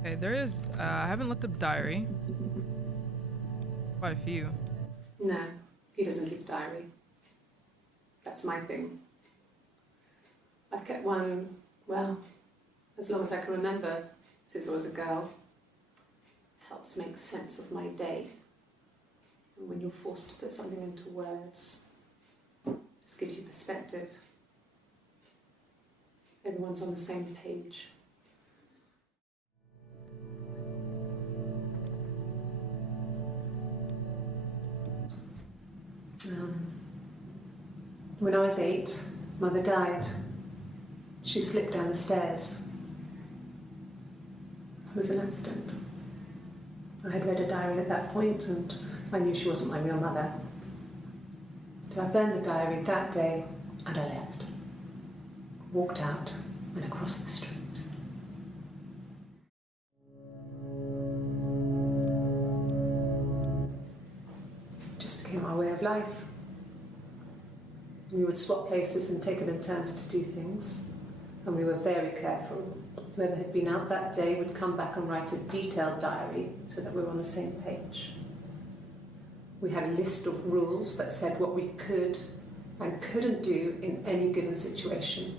Okay, there is. I haven't looked up diary. Quite a few. No, he doesn't keep a diary. That's my thing. I've kept one, well, as long as I can remember, since I was a girl. Helps make sense of my day. And when you're forced to put something into words, it just gives you perspective. Everyone's on the same page. When I was 8, Mother died. She slipped down the stairs. It was an accident. I had read a diary at that point and I knew she wasn't my real mother. So I burned the diary that day and I left. Walked out and across the street. It just became our way of life. We would swap places and take it in turns to do things. And we were very careful. Whoever had been out that day would come back and write a detailed diary so that we were on the same page. We had a list of rules that said what we could and couldn't do in any given situation.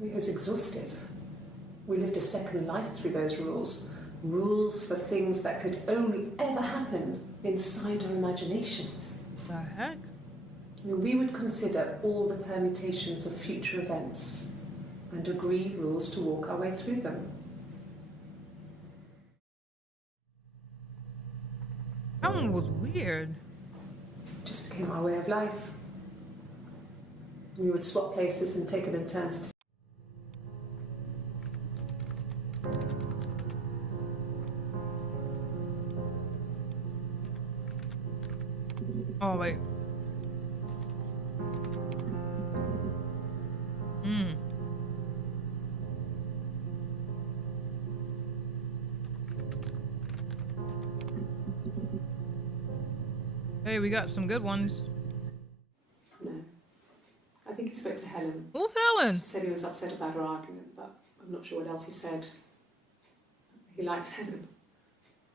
It was exhaustive. We lived a second life through those rules. Rules for things that could only ever happen inside our imaginations. The heck? We would consider all the permutations of future events and agree rules to walk our way through them. That one was weird. It just became our way of life. We would swap places and take it in turns to Oh, wait. Hey, we got some good ones. No. I think he spoke to Helen. Who's Helen? She said he was upset about her argument, but I'm not sure what else he said. He likes Helen.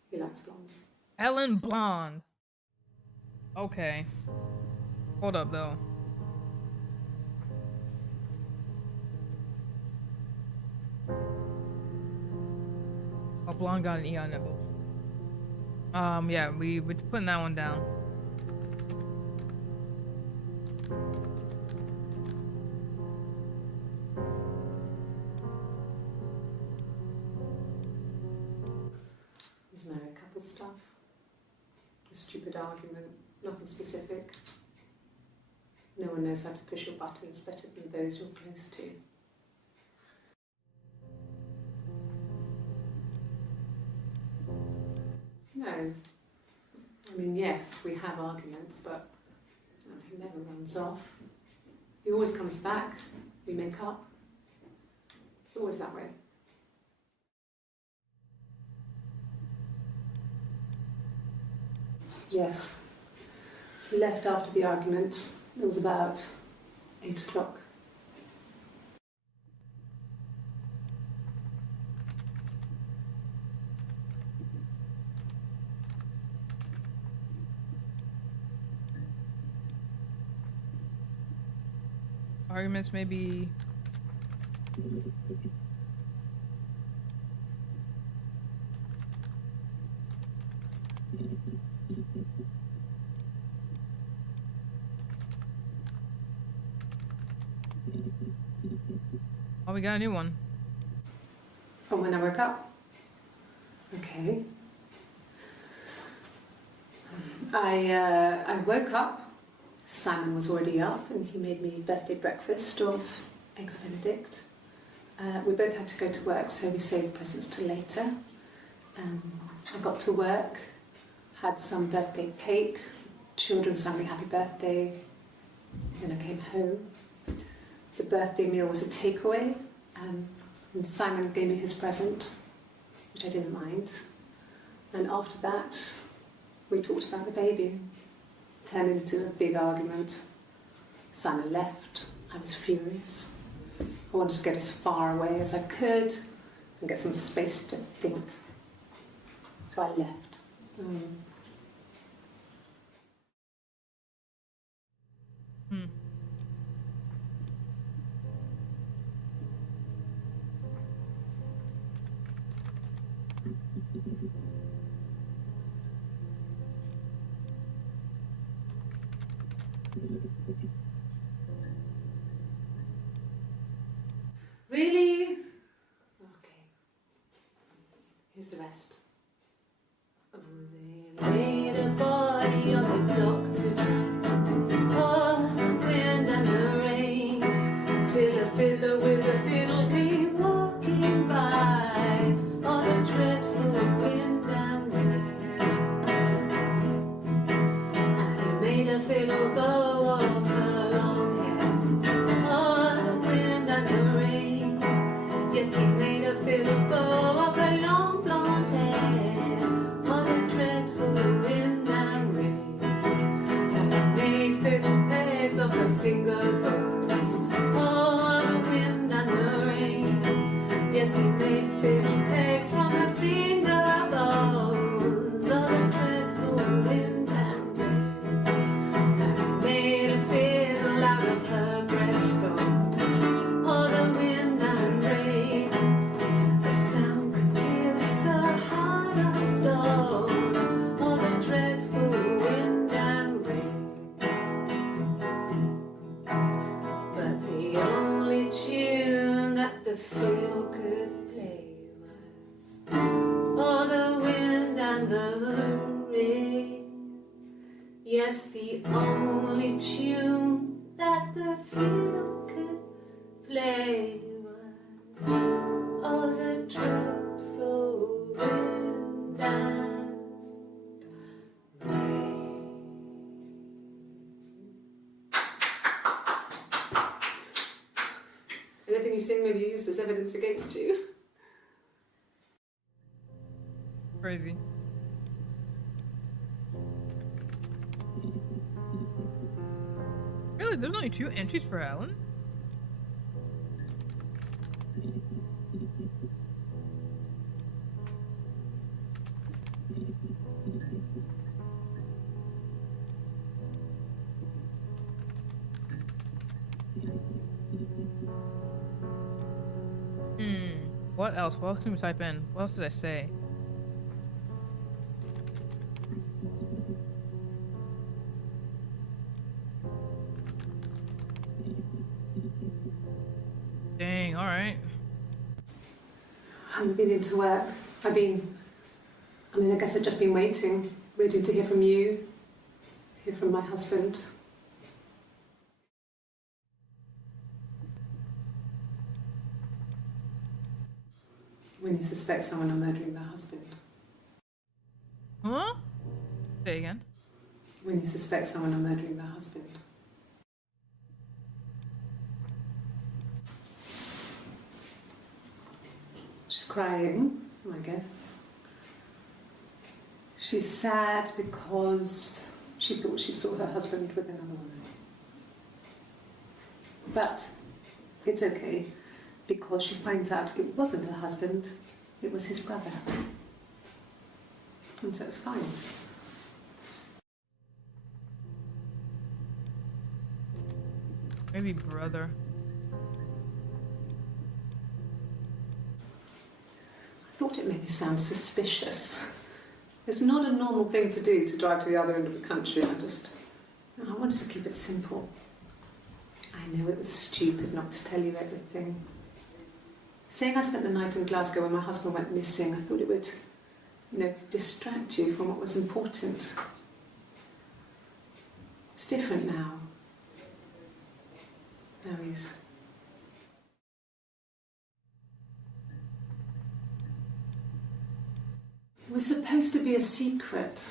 He likes blondes. Helen Blonde. Okay. Hold up, though. Oh, Blonde got an E on it. Yeah, we're putting that one down. His married couple stuff. A stupid argument. Nothing specific. No one knows how to push your buttons better than those you're close to. No. I mean, yes, we have arguments, but he never runs off. He always comes back. We make up. It's always that way. Yes. He left after the argument. It was about 8 o'clock. Arguments maybe. Oh, we got a new one. From when I woke up. Okay. I woke up. Simon was already up and he made me birthday breakfast of eggs Benedict. We both had to go to work, so we saved presents till later. I got to work, had some birthday cake, children sang me happy birthday, then I came home. The birthday meal was a takeaway, and Simon gave me his present, which I didn't mind. And after that, we talked about the baby. Turned into a big argument. Simon left. I was furious. I wanted to get as far away as I could and get some space to think. So I left. Really? Okay. Here's the rest. Oh, they laid a body on the dock to dry. Oh, the wind and the rain, till a fiddler with a fiddle came walking by. Oh, the dreadful wind and rain. And he made a fiddle bow of her long hair. Oh, the wind and the rain. Yes, he made a fiddle bow of her long blonde hair. Oh, the dreadful wind and rain. And he made fiddle pegs of her finger bows. Oh, the wind and the rain. Yes, he made fiddle pegs from her finger bows. Oh, the dreadful wind and rain. And he made a fiddle out of her breastbone. Oh, the wind and rain. The sound could pierce a heart of stone. Oh, the dreadful wind and rain. But the only tune that the fiddle could play was, oh, the wind and the rain. Yes, the only tune that the fiddle could play was, oh, the dreadful wind and rain. Anything you sing may be used as evidence against you. Crazy. Really? There's only 2 entries for Alan? What else? What else can we type in? What else did I say? Dang, alright. I haven't been into work. I guess I've just been waiting, waiting to hear from you, hear from my husband. When you suspect someone of murdering their husband. Huh? Say again. When you suspect someone of murdering their husband. She's crying, I guess. She's sad because she thought she saw her husband with another woman. But it's okay, because she finds out it wasn't her husband, it was his brother. And so it's fine. Maybe brother. I thought it made me sound suspicious. It's not a normal thing to do, to drive to the other end of the country. I wanted to keep it simple. I know it was stupid not to tell you everything. Saying I spent the night in Glasgow when my husband went missing, I thought it would, distract you from what was important. It's different now. Now he's... It was supposed to be a secret.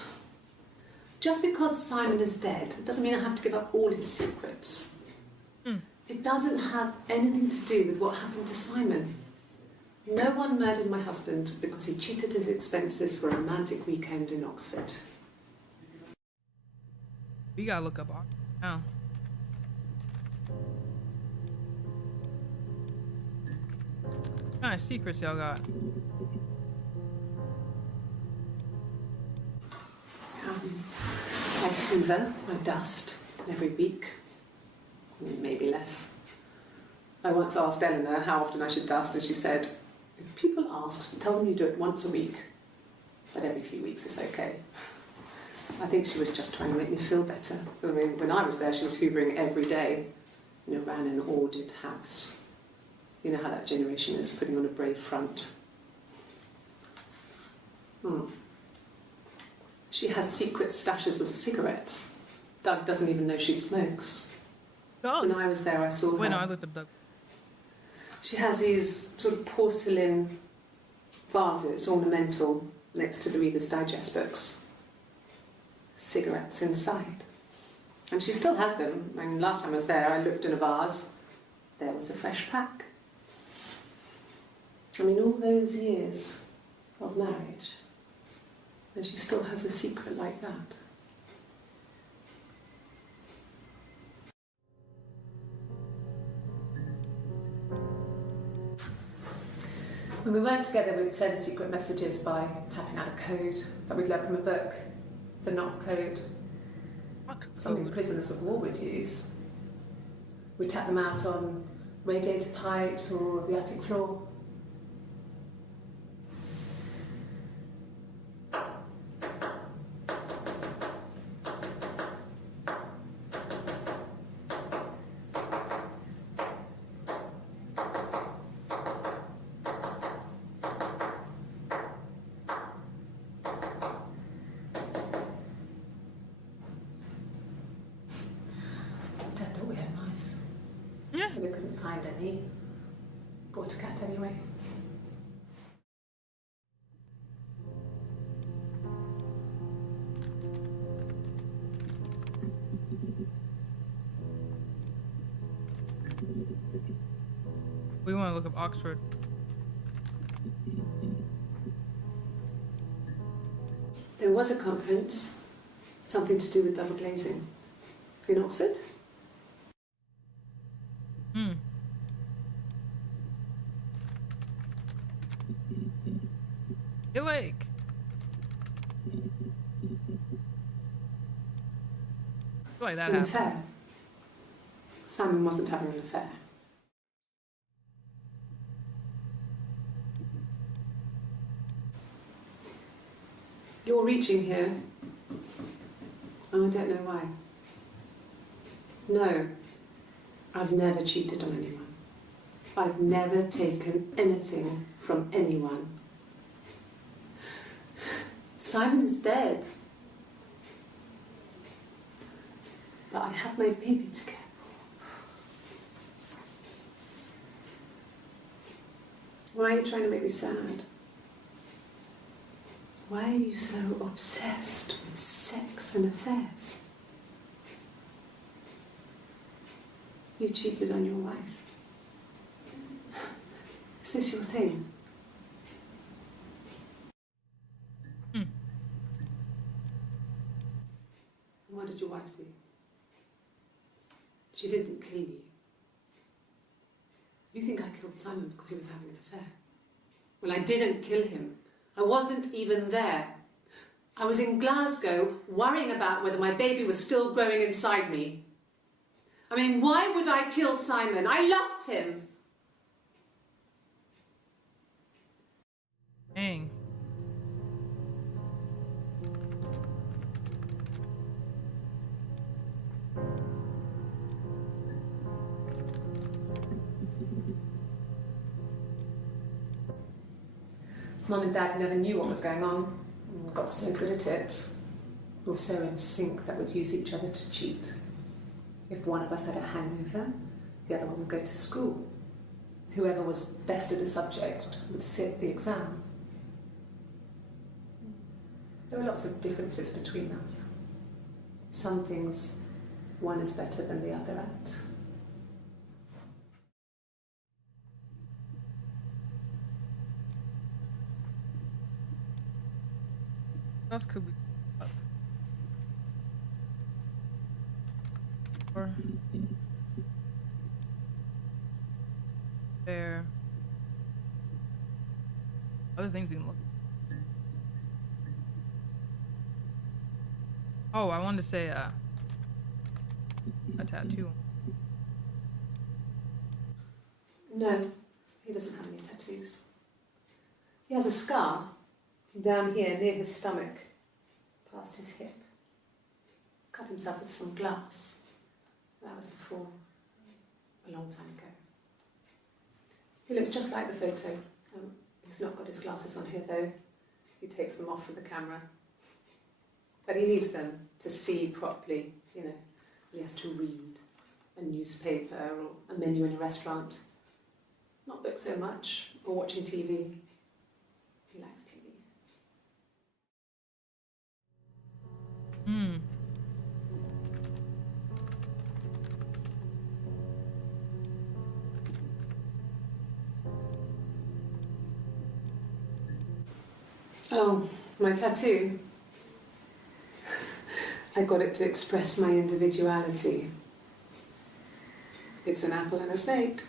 Just because Simon is dead doesn't mean I have to give up all his secrets. It doesn't have anything to do with what happened to Simon. No one murdered my husband because he cheated his expenses for a romantic weekend in Oxford. We gotta look up Oxford now. What kind of secrets y'all got? I hoover, I dust every week. Maybe less. I once asked Eleanor how often I should dust, and she said, if people ask, tell them you do it once a week, but every few weeks is okay. I think she was just trying to make me feel better. I mean, when I was there, she was hoovering every day. Ran an ordered house. You know how that generation is, putting on a brave front. She has secret stashes of cigarettes. Doug doesn't even know she smokes. Doug? When I was there, I saw her. When I looked up Doug. She has these sort of porcelain vases, ornamental, next to the Reader's Digest books. Cigarettes inside. And she still has them. I mean, last time I was there, I looked in a vase. There was a fresh pack. I mean, all those years of marriage, and she still has a secret like that. When we weren't together, we'd send secret messages by tapping out a code that we'd learned from a book, the knock code. Something prisoners of war would use. We'd tap them out on radiator pipes or the attic floor. Dad thought we had mice. Yeah. But we couldn't find any. Bought a cat anyway. We want to look up Oxford. There was a conference, something to do with double glazing. In Oxford? You're like... Like that An happened. affair. Simon wasn't having an affair. You're reaching here. Oh, I don't know why. No, I've never cheated on anyone. I've never taken anything from anyone. Simon is dead. But I have my baby to care for. Why are you trying to make me sad? Why are you so obsessed with sex and affairs? You cheated on your wife. Is this your thing? Hmm. And what did your wife do? She didn't kill you. You think I killed Simon because he was having an affair? Well, I didn't kill him. I wasn't even there. I was in Glasgow worrying about whether my baby was still growing inside me. I mean, why would I kill Simon? I loved him. Dang. Mum and Dad never knew what was going on. We got so good at it. We were so in sync that we'd use each other to cheat. If one of us had a hangover, the other one would go to school. Whoever was best at a subject would sit the exam. There were lots of differences between us. Some things one is better than the other at. What else could we up? Or there other things we can look. Oh, I wanted to say a tattoo. No, he doesn't have any tattoos. He has a scar down here near his stomach, past his hip. cut himself with some glass. That was before, a long time ago. He looks just like the photo. He's not got his glasses on here though. He takes them off for the camera. But he needs them to see properly, you know. He has to read a newspaper or a menu in a restaurant. Not book so much, or watching TV. He likes TV. Oh, my tattoo. I got it to express my individuality. It's an apple and a snake.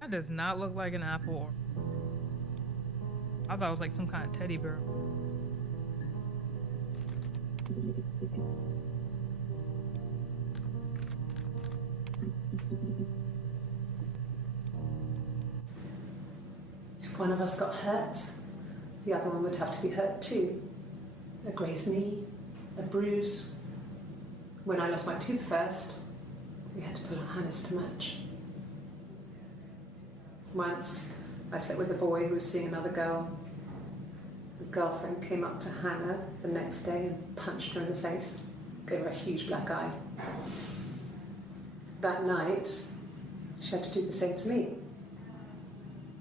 That does not look like an apple. I thought it was like some kind of teddy bear. If one of us got hurt, the other one would have to be hurt too. A grazed knee, a bruise. When I lost my tooth first, we had to pull out Hannah's to match. Once, I slept with a boy who was seeing another girl. The girlfriend came up to Hannah the next day and punched her in the face, gave her a huge black eye. That night, she had to do the same to me.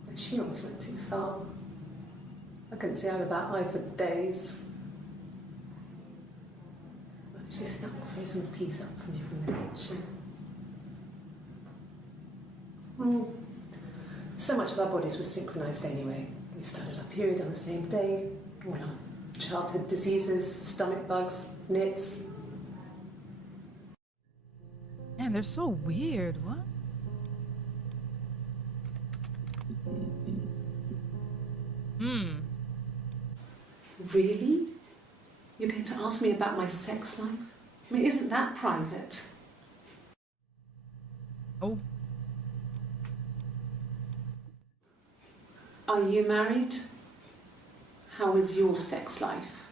But she almost went too far. I couldn't see out of that eye for days. But she snapped a frozen piece up for me from the kitchen. So much of our bodies was synchronised anyway. We started our period on the same day. All our childhood diseases, stomach bugs, nits. Man, they're so weird. What? Really? You're going to ask me about my sex life? I mean, isn't that private? Oh. Are you married? How is your sex life?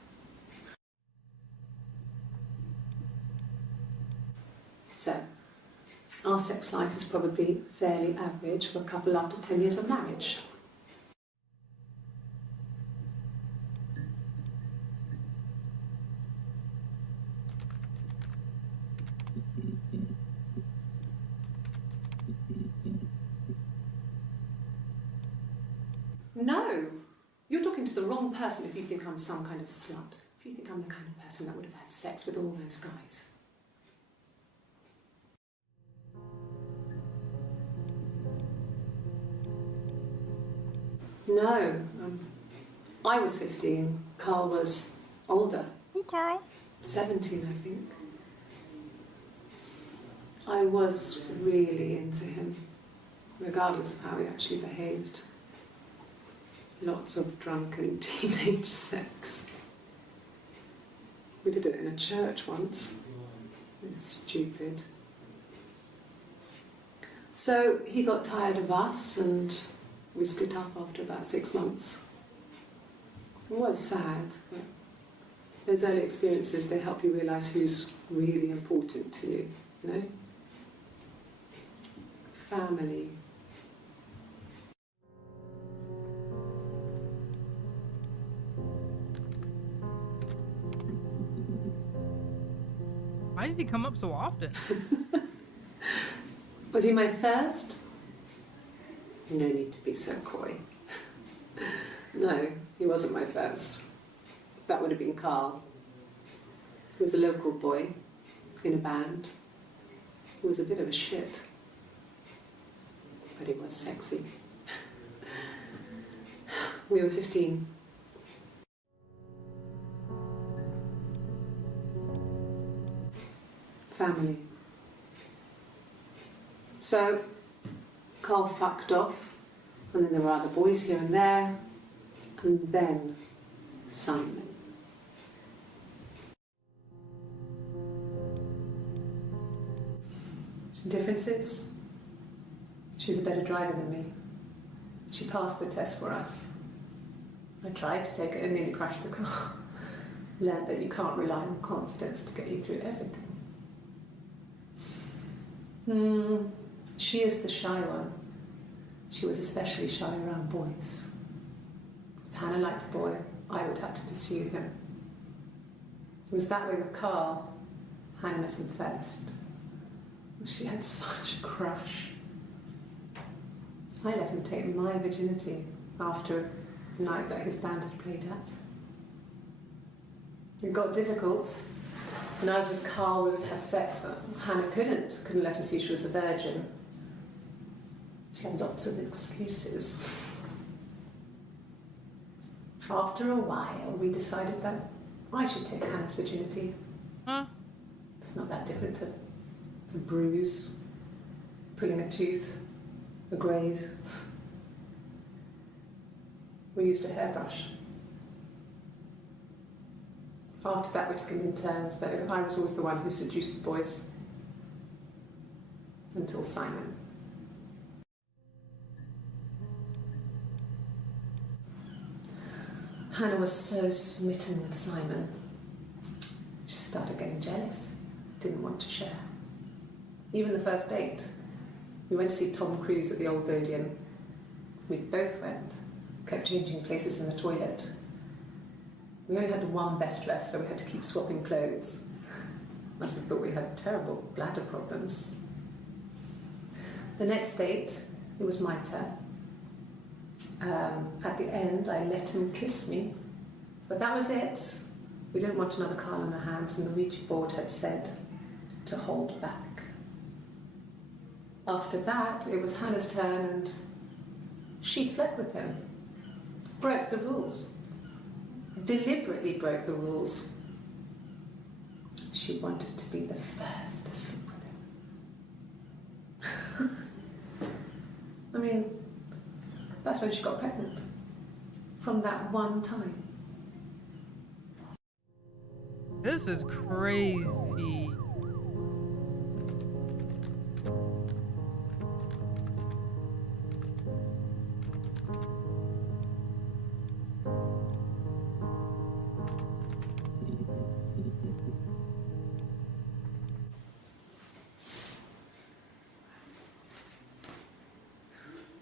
So, our sex life is probably fairly average for a couple after 10 years of marriage. No, you're talking to the wrong person if you think I'm some kind of slut. If you think I'm the kind of person that would have had sex with all those guys. No, I was 15. Carl was older. Who, Carl? 17, I think. I was really into him, regardless of how he actually behaved. Lots of drunken teenage sex. We did it in a church once. Stupid. So he got tired of us and we split up after about 6 months. It was sad, but those early experiences, they help you realise who's really important to you, you know? Family. Why does he come up so often? Was he my first? No need to be so coy. No, he wasn't my first. That would have been Carl. He was a local boy in a band. He was a bit of a shit. But he was sexy. We were 15. Family. So, Carl fucked off, and then there were other boys here and there, and then Simon. Differences? She's a better driver than me. She passed the test for us. I tried to take it and nearly crashed the car. Learned that you can't rely on confidence to get you through everything. She is the shy one. She was especially shy around boys. If Hannah liked a boy, I would have to pursue him. It was that way with Carl. Hannah met him first. She had such a crush. I let him take my virginity after a night that his band had played at. It got difficult. When I was with Carl, we would have sex, but Hannah couldn't let him see she was a virgin. She had lots of excuses. After a while, we decided that I should take Hannah's virginity. Huh? It's not that different to a bruise, pulling a tooth, a graze. We used a hairbrush. After that, we took it in turns, though. I was always the one who seduced the boys. Until Simon. Hannah was so smitten with Simon. She started getting jealous, didn't want to share. Even the first date, we went to see Tom Cruise at the Old Odeon. We both went, kept changing places in the toilet. We only had one best dress, so we had to keep swapping clothes. Must have thought we had terrible bladder problems. The next date, it was my turn. At the end, I let him kiss me, but that was it. We didn't want another Carl on our hands, and the Ouija board had said to hold back. After that, it was Hannah's turn, and she slept with him. Broke the rules. Deliberately broke the rules. She wanted to be the first to sleep with him. I mean, that's when she got pregnant. From that one time. This is crazy.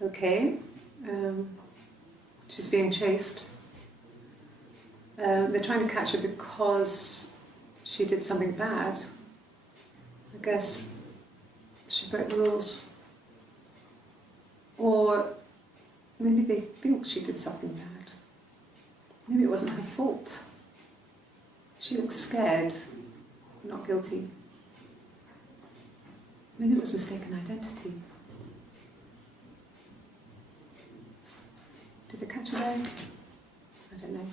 Okay, she's being chased. They're trying to catch her because she did something bad. I guess she broke the rules. Or maybe they think she did something bad. Maybe it wasn't her fault. She looks scared, not guilty. Maybe it was mistaken identity. Did they catch her there? I don't know.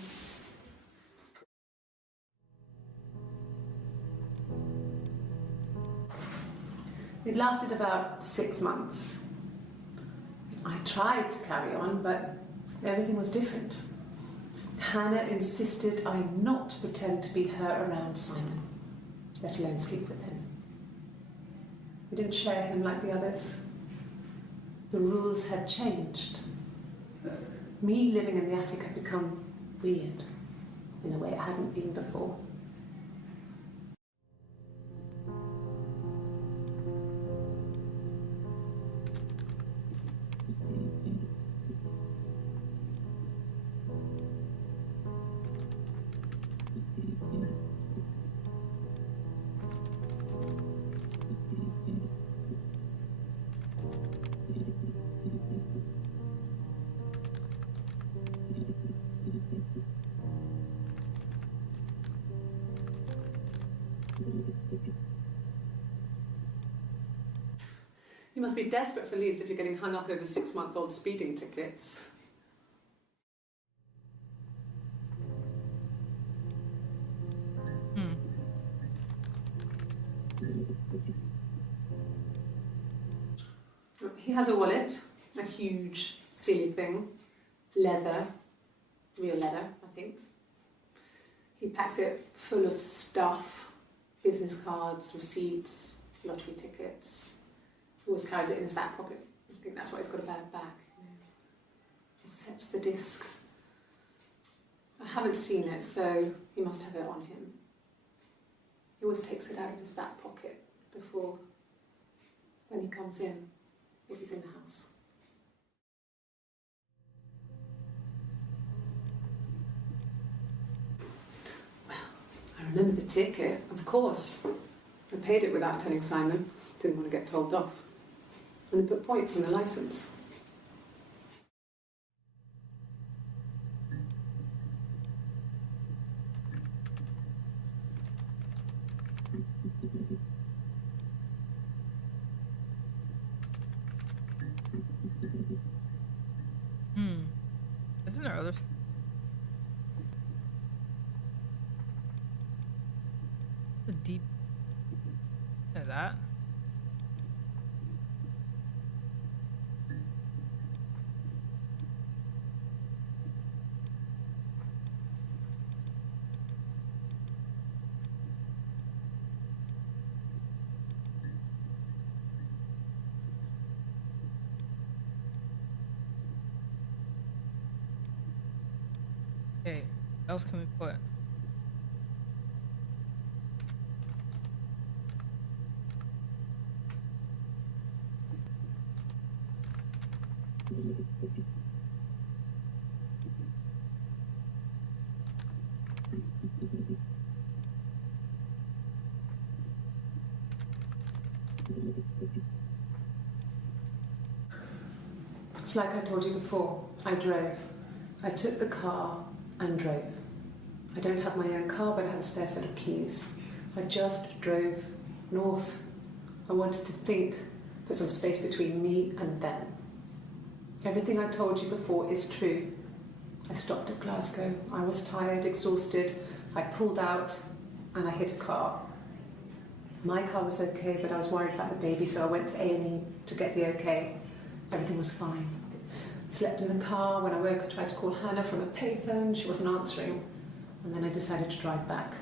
It lasted about 6 months. I tried to carry on, but everything was different. Hannah insisted I not pretend to be her around Simon, let alone sleep with him. We didn't share him like the others. The rules had changed. Me living in the attic had become weird in a way it hadn't been before. You must be desperate for leads if you're getting hung up over 6-month-old speeding tickets. He has a wallet, a huge, silly thing, leather, real leather, I think. He packs it full of stuff, business cards, receipts, lottery tickets. He always carries it in his back pocket. I think that's why he's got a bad back. He sets the discs. I haven't seen it, so he must have it on him. He always takes it out of his back pocket before, when he comes in, if he's in the house. Well, I remember the ticket, of course. I paid it without telling Simon. Didn't want to get told off. And they put points on the licence. Isn't there others? The deep. That. Okay, what else can we put? It's like I told you before, I drove. I took the car and drove. I don't have my own car, but I have a spare set of keys. I just drove north. I wanted to think, put some space between me and them. Everything I told you before is true. I stopped at Glasgow. I was tired, exhausted. I pulled out and I hit a car. My car was okay, but I was worried about the baby, so I went to A&E to get the okay. Everything was fine. Slept in the car. When I woke, I tried to call Hannah from a payphone. She wasn't answering. And then I decided to drive back.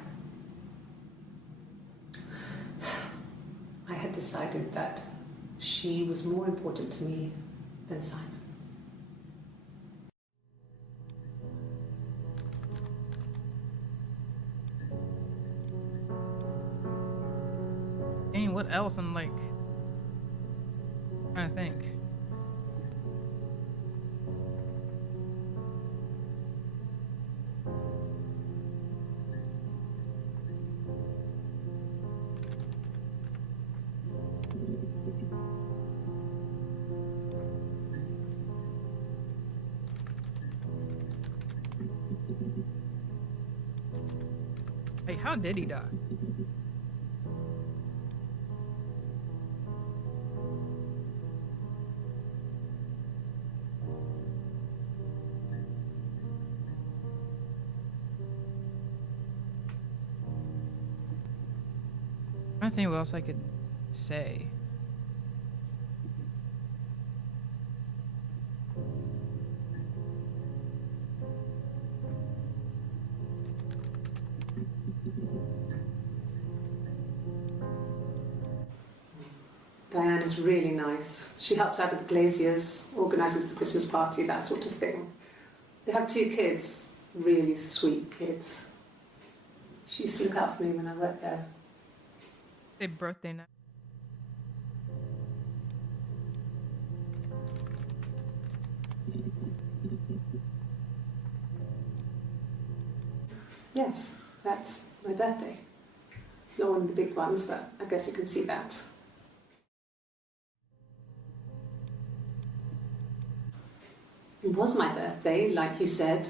I had decided that she was more important to me than Simon. I mean, what else? I'm like trying to think. Hey, how did he die? I don't think what else I could say. Diane is really nice. She helps out with the glaziers, organises the Christmas party, that sort of thing. They have 2 kids, really sweet kids. She used to look out for me when I worked there. Their birthday night. Yes, that's my birthday. Not one of the big ones, but I guess you can see that. It was my birthday, like you said.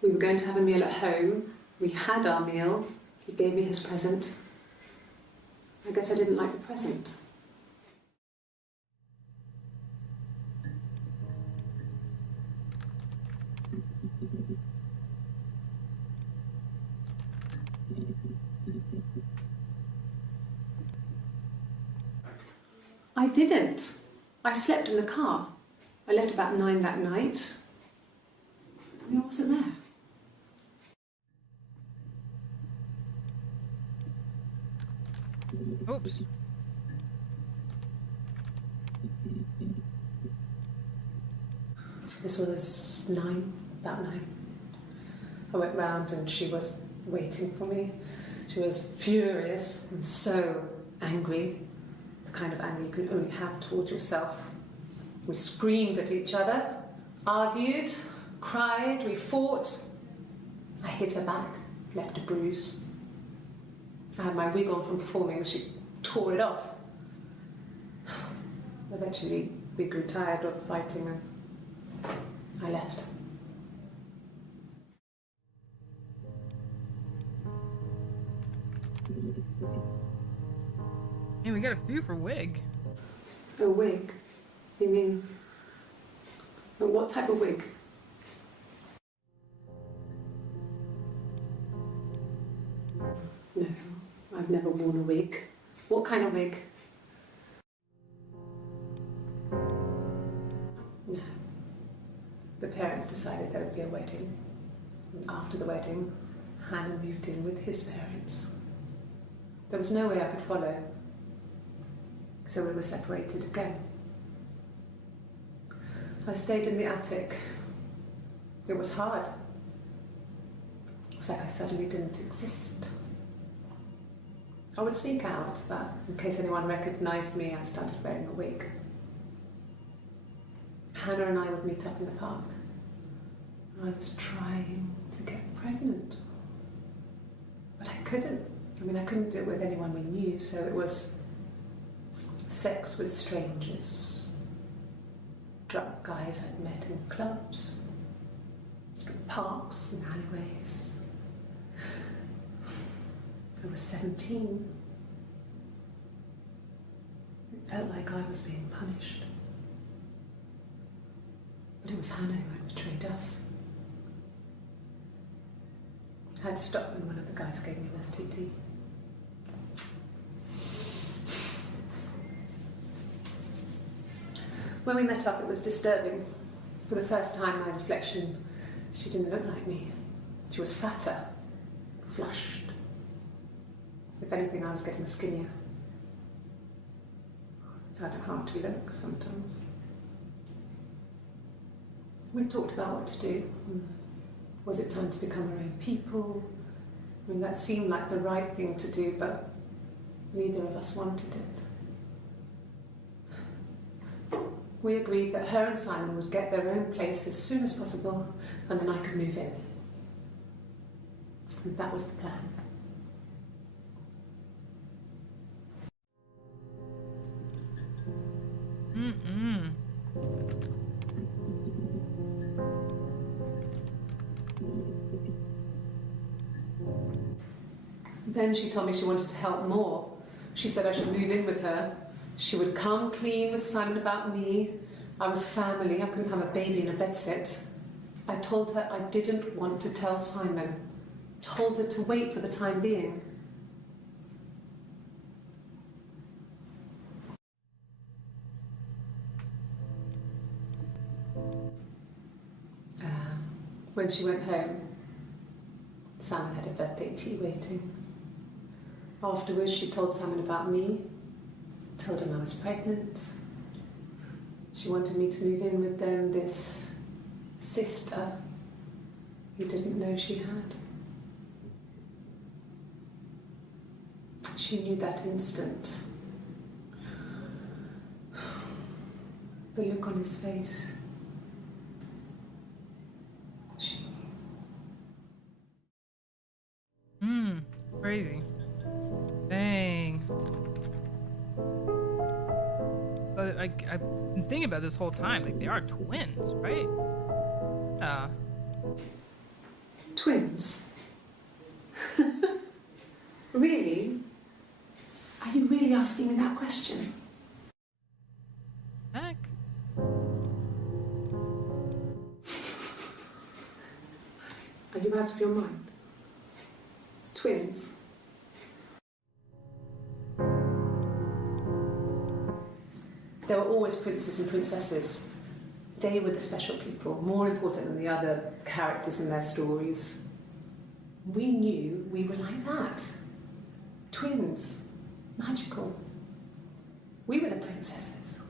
We were going to have a meal at home. We had our meal. He gave me his present. I guess I didn't like the present. I didn't. I slept in the car. I left about 9 that night. I wasn't there. Oops. This was 9, about 9. I went round and she was waiting for me. She was furious and so angry, the kind of anger you can only have towards yourself. We screamed at each other, argued, cried, we fought. I hit her back, left a bruise. I had my wig on from performing and she tore it off. Eventually, we grew tired of fighting and I left. Hey, we got a few for wig. A wig? You mean... what type of wig? No, I've never worn a wig. What kind of wig? No. The parents decided there would be a wedding. And after the wedding, Hannah moved in with his parents. There was no way I could follow. So we were separated again. I stayed in the attic. It was hard. It's like I suddenly didn't exist. I would sneak out, but in case anyone recognised me, I started wearing a wig. Hannah and I would meet up in the park. I was trying to get pregnant. But I couldn't. I couldn't do it with anyone we knew, so it was sex with strangers. Drunk guys I'd met in clubs, parks and alleyways. I was 17. It felt like I was being punished. But it was Hannah who had betrayed us. I had to stop when one of the guys gave me an STD. When we met up, it was disturbing. For the first time, my reflection, she didn't look like me. She was fatter, flushed. If anything, I was getting skinnier. I found it hard to look sometimes. We talked about what to do. Was it time to become our own people? That seemed like the right thing to do, but neither of us wanted it. We agreed that her and Simon would get their own place as soon as possible, and then I could move in. And that was the plan. Then she told me she wanted to help more. She said I should move in with her. She would come clean with Simon about me. I was family. I couldn't have a baby in a bedsit. I told her I didn't want to tell Simon. Told her to wait for the time being. When she went home, Simon had a birthday tea waiting. Afterwards, she told Simon about me, told him I was pregnant. She wanted me to move in with them, this sister he didn't know she had. She knew that instant. The look on his face. She knew. Crazy. Dang. But I've been thinking about this whole time. Like, they are twins, right? Twins? Really? Are you really asking me that question? Heck. Are you out of your mind? Twins? There were always princes and princesses. They were the special people, more important than the other characters in their stories. We knew we were like that. Twins. Magical. We were the princesses.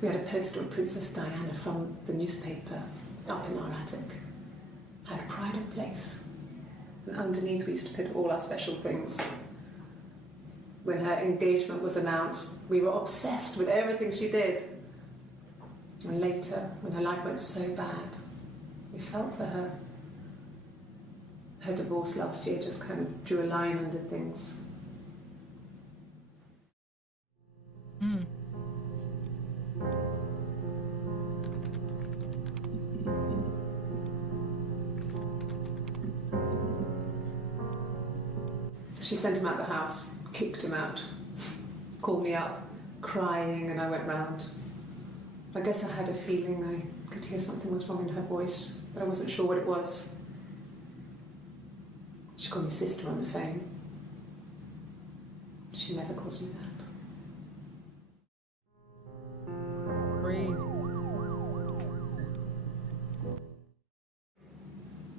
We had a poster of Princess Diana from the newspaper up in our attic. place. And underneath we used to put all our special things. When her engagement was announced, we were obsessed with everything she did. And later, when her life went so bad, we felt for her. Her divorce last year just kind of drew a line under things. Mm. She sent him out the house, kicked him out, called me up, crying, and I went round. I guess I had a feeling I could hear something was wrong in her voice, but I wasn't sure what it was. She called me sister on the phone. She never calls me that. Crazy.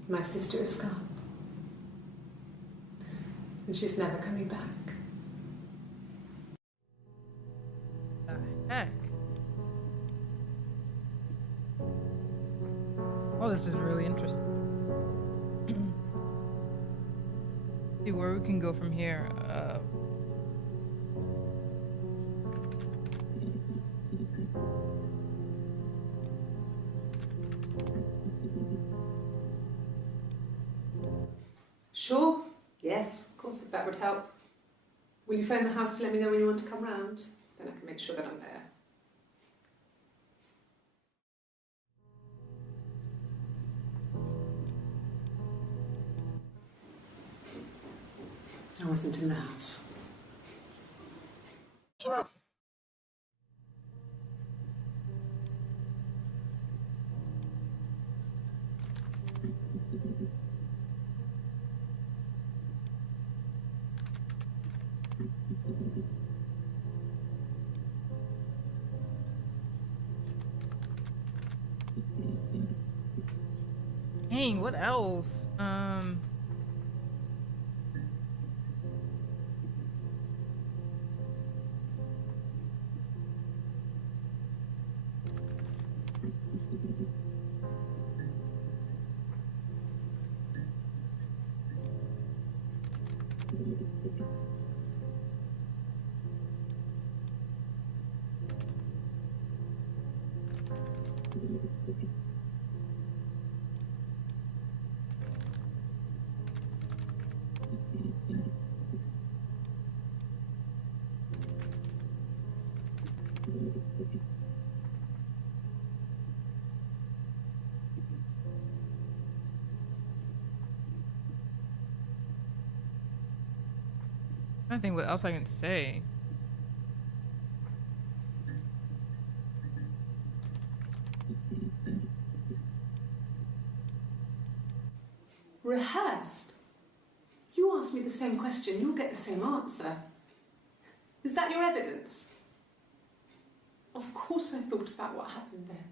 My sister is gone. And she's never coming back. The heck? Oh, this is really interesting. See where we can go from here. Sure. Yes, of course, if that would help. Will you phone the house to let me know when you want to come round? Then I can make sure that I'm there. I wasn't in the house. Dang, what else? I don't think what else I can say. Rehearsed? You ask me the same question, you'll get the same answer. Is that your evidence? Of course I thought about what happened then.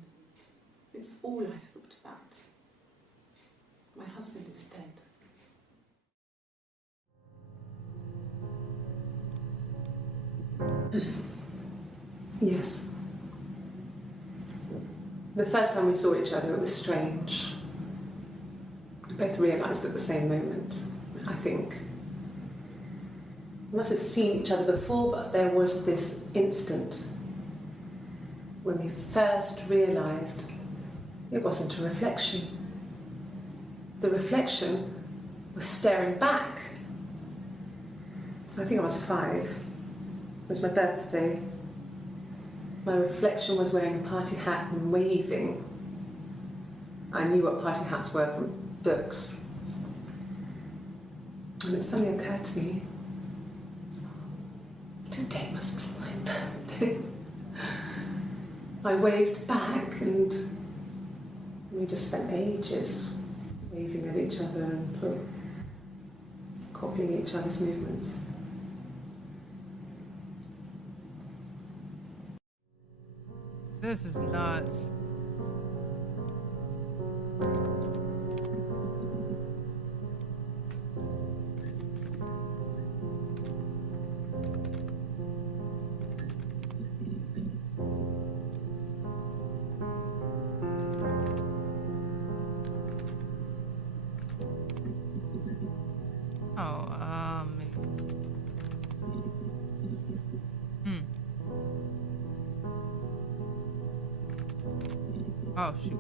It's all I've thought about. My husband is dead. Yes. The first time we saw each other, it was strange. We both realised at the same moment, I think. We must have seen each other before, but there was this instant when we first realised it wasn't a reflection. The reflection was staring back. I think I was 5. It was my birthday. My reflection was wearing a party hat and waving. I knew what party hats were from books. And it suddenly occurred to me, today must be my birthday. I waved back and we just spent ages waving at each other and copying each other's movements. This is nuts. Oh, hmm. Oh, shoot.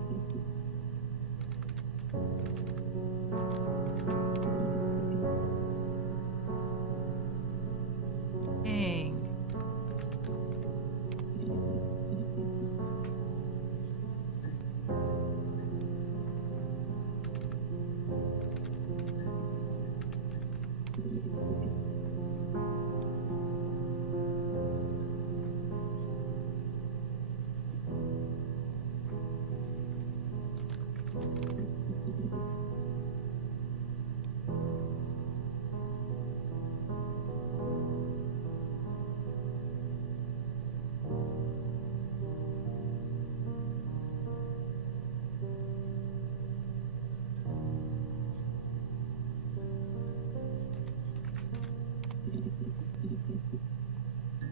Dang.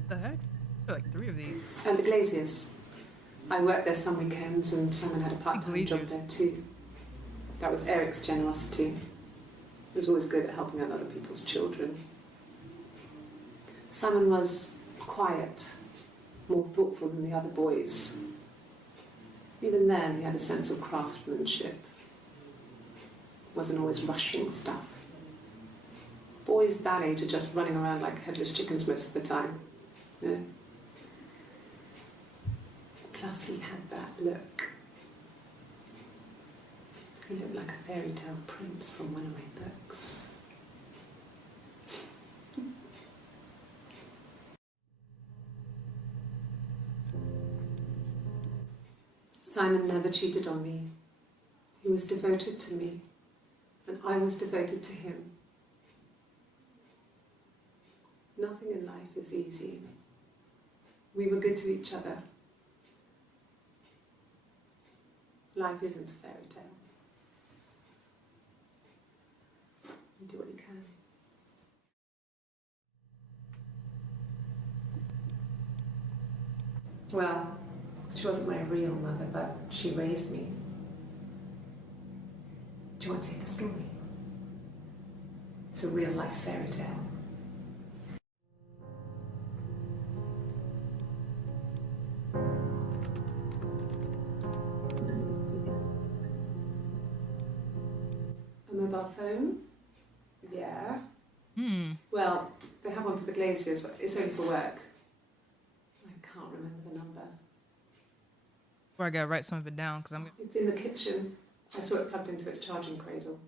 The heck? There are like 3 of these. And the Glaziers. I worked there some weekends, and Simon had a part-time job Glaziers. there too. That was Eric's generosity. He was always good at helping out other people's children. Simon was quiet, more thoughtful than the other boys. Even then, he had a sense of craftsmanship. Wasn't always rushing stuff. Boys that age are just running around like headless chickens most of the time. You know? Plus, he had that look. He looked like a fairy tale prince from one of my books. Simon never cheated on me. He was devoted to me, and I was devoted to him. Nothing in life is easy. We were good to each other. Life isn't a fairy tale. You do what you can. Well, she wasn't my real mother, but she raised me. Do you want to hear the story? It's a real life fairy tale. A mobile phone? Yeah. Well, they have one for the Glaziers, but it's only for work. I can't remember the number. Or I gotta write some of it down because I'm. It's in the kitchen. I saw it plugged into its charging cradle.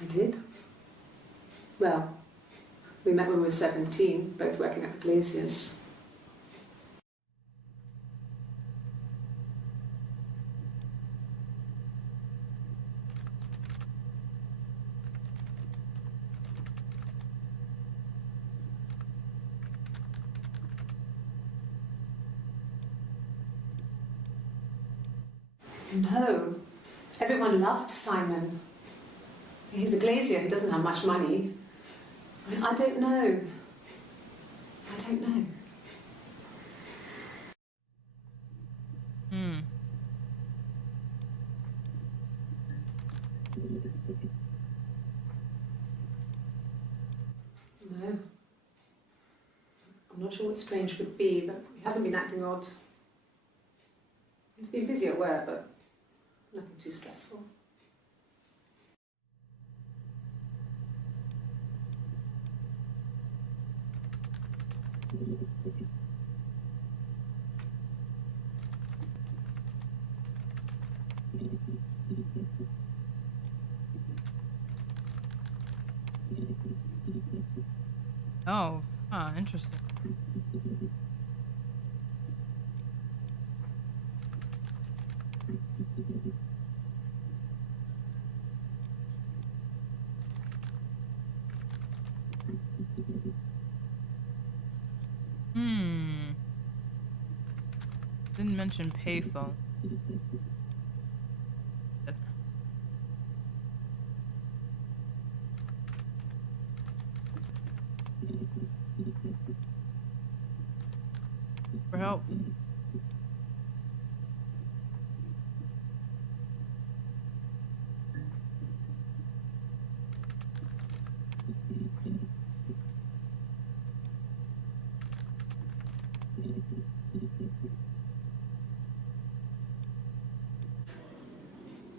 I did. Well, we met when we were 17, both working at the Glaziers. No. Everyone loved Simon. He's a Glazier. He doesn't have much money. I don't know. I don't know. No. I'm not sure what Strange would be, but he hasn't been acting odd. He's been busy at work, but nothing too stressful. Oh, interesting. Didn't mention payphone. For help.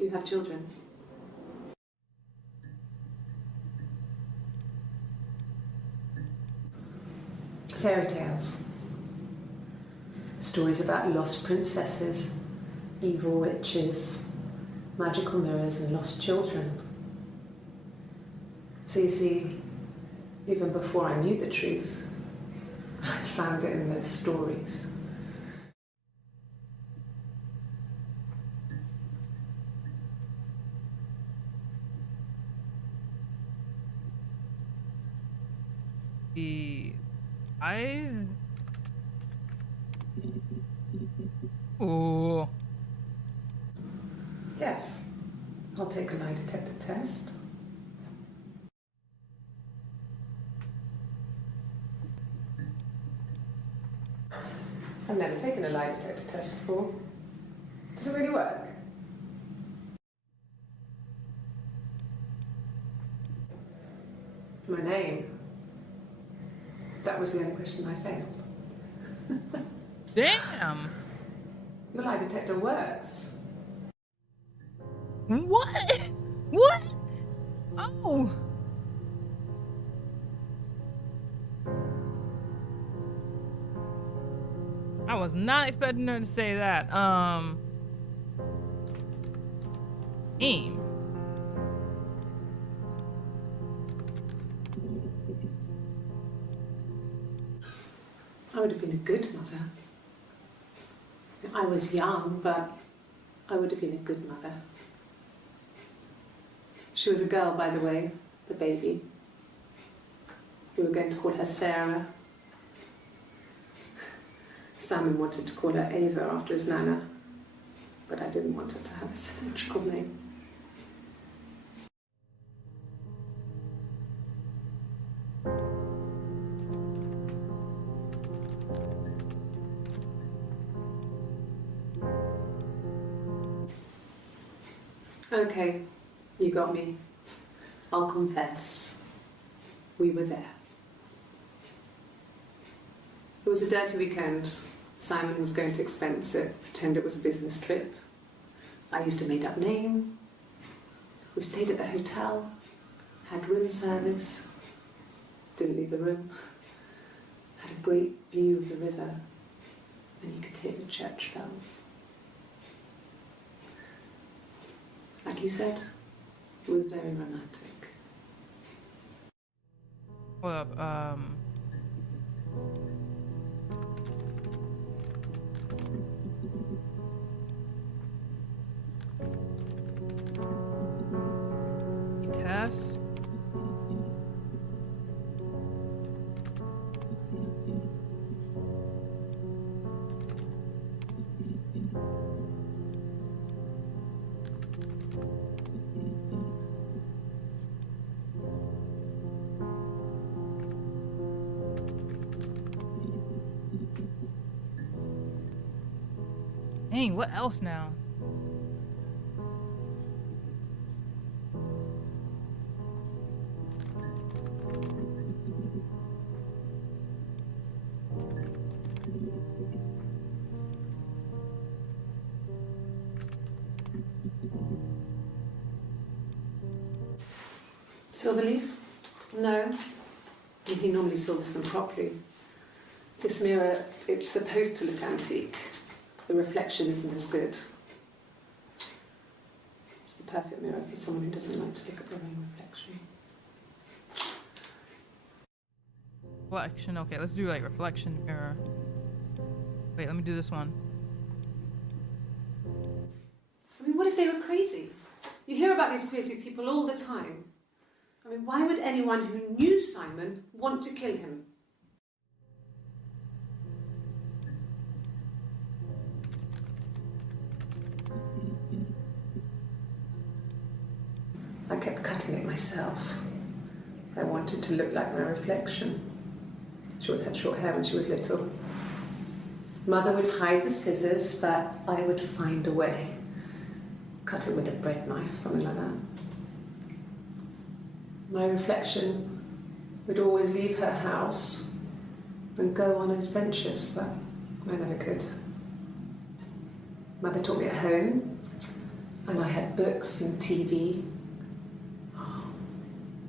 Do you have children? Fairy tales. Stories about lost princesses, evil witches, magical mirrors and lost children. So you see, even before I knew the truth, I'd found it in those stories. The eyes. Oh. Yes, I'll take a lie detector test. I've never taken a lie detector test before. Does it really work? My name. That was the only question I failed. Damn. Your lie detector works. What? What? Oh. I was not expecting her to say that. Aim. I would have been a good mother. I was young, but I would have been a good mother. She was a girl, by the way, the baby. We were going to call her Sarah. Simon wanted to call her Ava after his nana, but I didn't want her to have a symmetrical name. Okay, you got me. I'll confess. We were there. It was a dirty weekend. Simon was going to expense it, pretend it was a business trip. I used a made-up name. We stayed at the hotel, had room service, didn't leave the room, had a great view of the river, and you could hear the church bells. Like you said, it was very romantic. Hold up, Tess? Dang, what else now? Silverleaf? No. He normally silvers them properly. This mirror, it's supposed to look antique. The reflection isn't as good. It's the perfect mirror for someone who doesn't like to look at their own reflection. Reflection. Okay, let's do like reflection mirror. Wait, let me do this one. I mean, what if they were crazy? You hear about these crazy people all the time. I mean, why would anyone who knew Simon want to kill him? I kept cutting it myself. I wanted to look like my reflection. She always had short hair when she was little. Mother would hide the scissors, but I would find a way. Cut it with a bread knife, something like that. My reflection would always leave her house and go on adventures, but I never could. Mother taught me at home, And I had books and TV. Oh,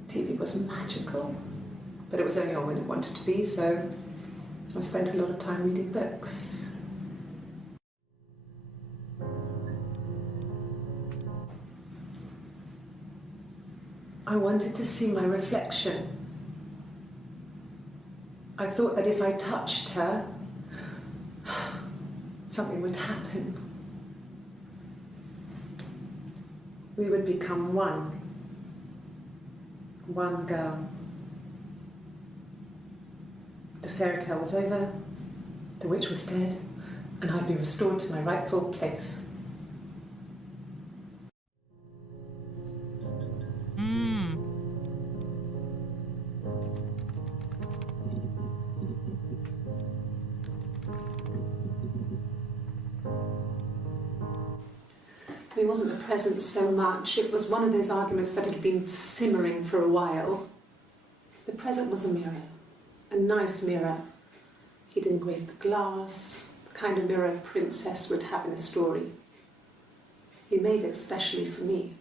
TV was magical, but it was only on when it wanted to be, so I spent a lot of time reading books. I wanted to see my reflection. I thought that if I touched her, something would happen. We would become one. One girl. The fairy tale was over, the witch was dead, and I'd be restored to my rightful place. It wasn't the present so much, it was one of those arguments that had been simmering for a while. The present was a mirror, a nice mirror. He'd engraved the glass, the kind of mirror a princess would have in a story. He made it specially for me.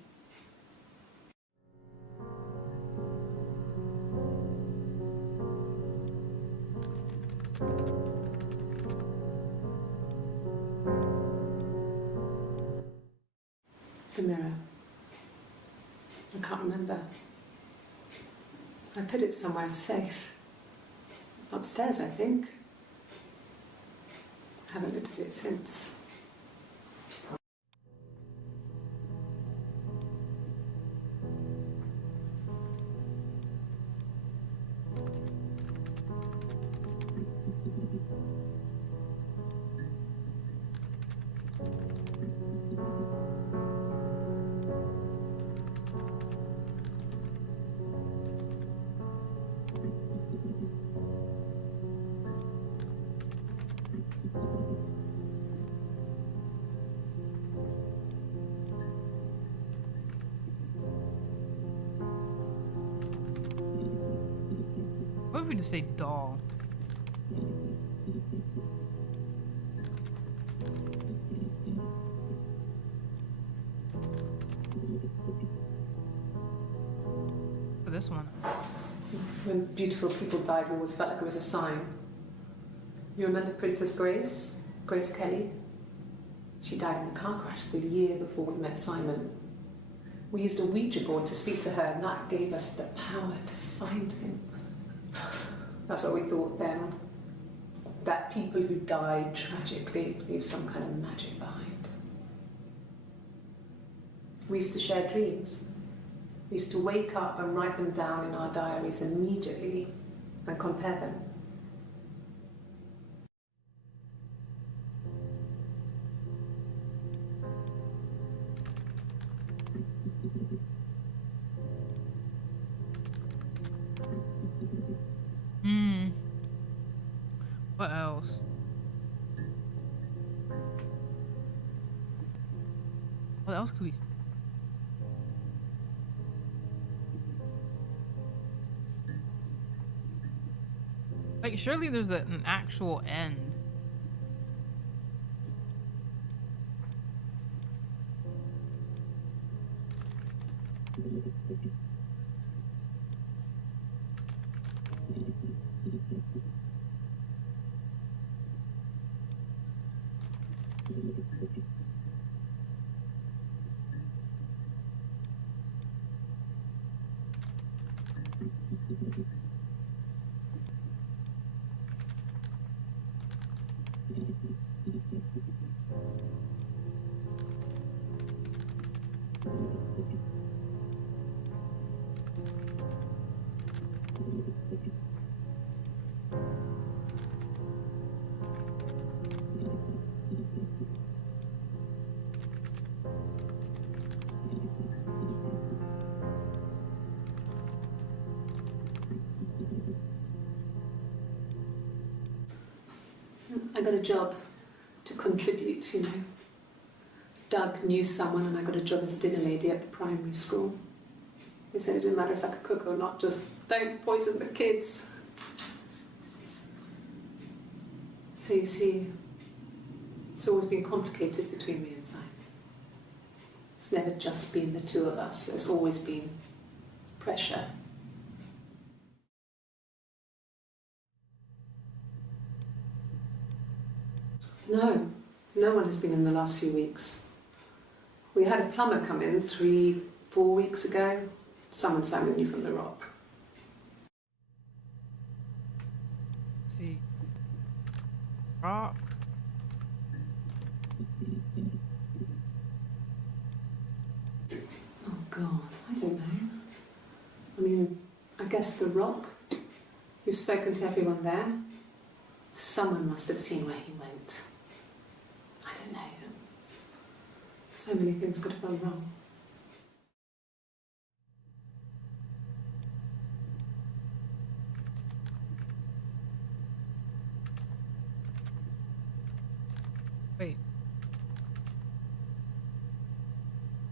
The mirror. I can't remember. I put it somewhere safe. Upstairs, I think. I haven't looked at it since. What if we just say doll? For this one. When beautiful people died, we always felt like it was a sign. You remember Princess Grace? Grace Kelly? She died in a car crash the year before we met Simon. We used a Ouija board to speak to her, and that gave us the power to find him. That's what we thought then. That people who died tragically leave some kind of magic behind. We used to share dreams. We used to wake up and write them down in our diaries immediately and compare them. What else? What else could we? Like, surely there's an actual end. I got a job to contribute, you know. Doug knew someone and I got a job as a dinner lady at the primary school. They said it didn't matter if I could cook or not, just don't poison the kids. So you see, it's always been complicated between me and Simon. It's never just been the two of us. There's always been pressure. No, no one has been in the last few weeks. We had a plumber come in 3-4 weeks ago. Someone summoned you from the rock. Let's see. Rock. Oh God, I don't know. I mean, I guess the rock. You've spoken to everyone there. Someone must have seen where he went. I don't know. So many things could have gone wrong. Wait.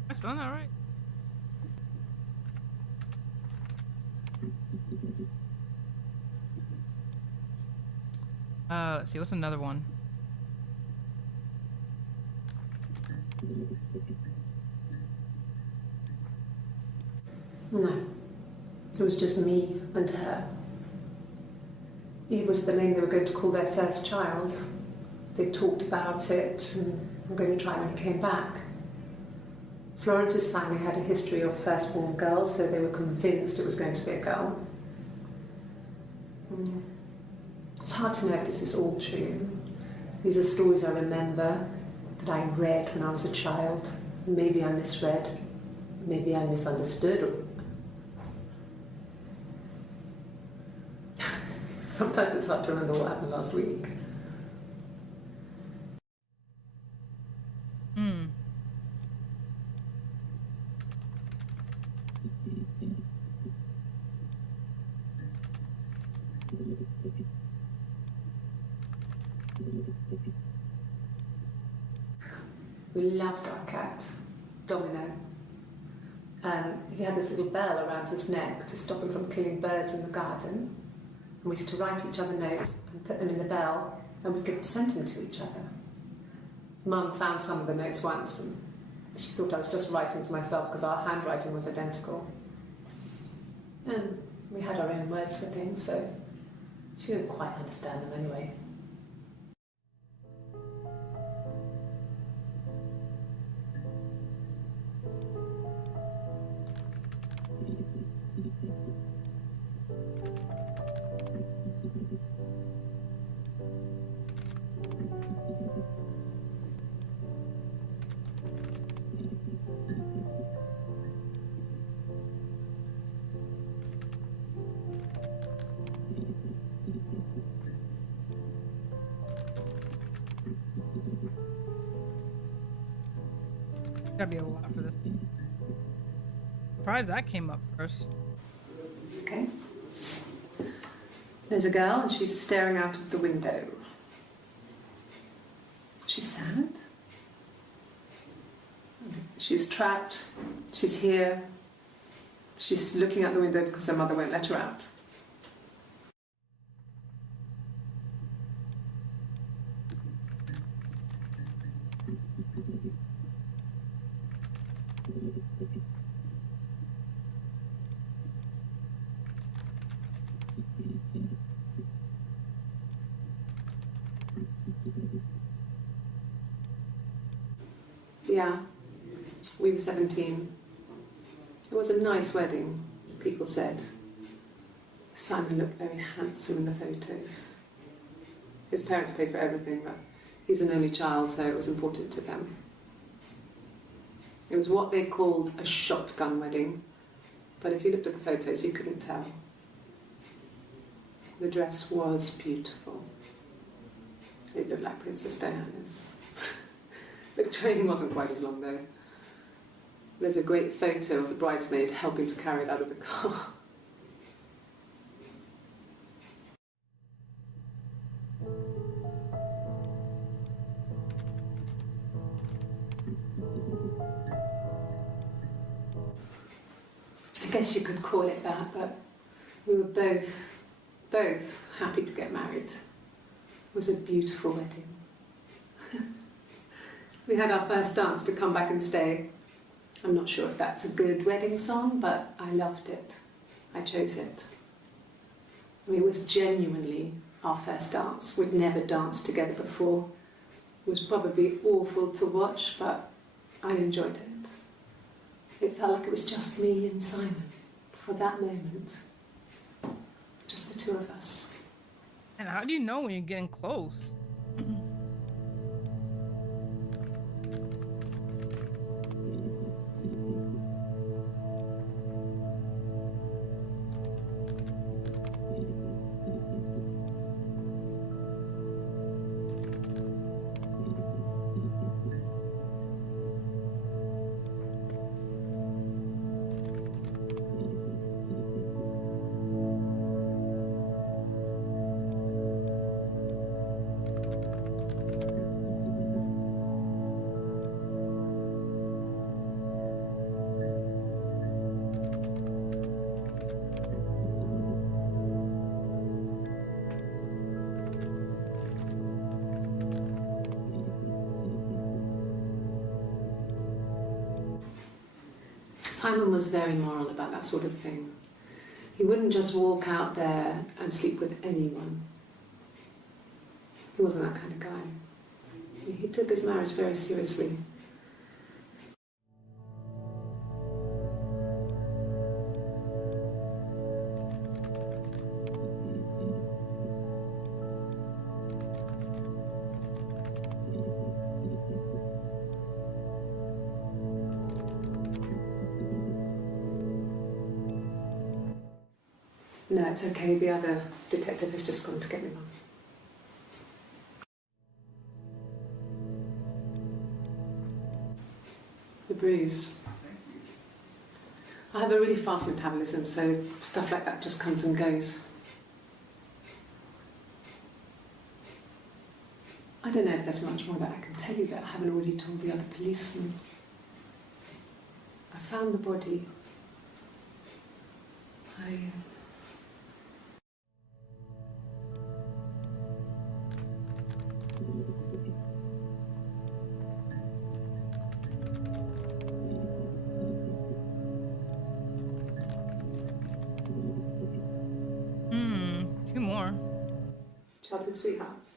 Am I spelling that right? Let's see, what's another one? No. It was just me and her. Eve was the name they were going to call their first child. They talked about it and were going to try when he came back. Florence's family had a history of firstborn girls, so they were convinced it was going to be a girl. It's hard to know if this is all true. These are stories I remember, that I read when I was a child. Maybe I misread, maybe I misunderstood. Sometimes it's hard to remember what happened last week. We loved our cat, Domino. He had this little bell around his neck to stop him from killing birds in the garden. And we used to write each other notes and put them in the bell, and we could send them to each other. Mum found some of the notes once, and she thought I was just writing to myself because our handwriting was identical. And we had our own words for things, so she didn't quite understand them anyway. Gotta be a lot for this. Surprised that came up first. Okay. There's a girl and she's staring out of the window. She's sad. She's trapped. She's here. She's looking out the window because her mother won't let her out. Yeah, we were 17. It was a nice wedding, people said. Simon looked very handsome in the photos. His parents paid for everything, but he's an only child, so it was important to them. It was what they called a shotgun wedding, but if you looked at the photos, you couldn't tell. The dress was beautiful. It looked like Princess Diana's. The train wasn't quite as long though. There's a great photo of the bridesmaid helping to carry it out of the car. I guess you could call it that, but we were both happy to get married. It was a beautiful wedding. We had our first dance to come back and stay. I'm not sure if that's a good wedding song, but I loved it. I chose it. I mean, it was genuinely our first dance. We'd never danced together before. It was probably awful to watch, but I enjoyed it. It felt like it was just me and Simon for that moment. Just the two of us. And how do you know when you're getting close? Simon was very moral about that sort of thing. He wouldn't just walk out there and sleep with anyone. He wasn't that kind of guy. He took his marriage very seriously. No, it's okay. The other detective has just gone to get me one. The bruise. I have a really fast metabolism, so stuff like that just comes and goes. I don't know if there's much more that I can tell you that I haven't already told the other policemen. I found the body. Two more. Childhood sweethearts.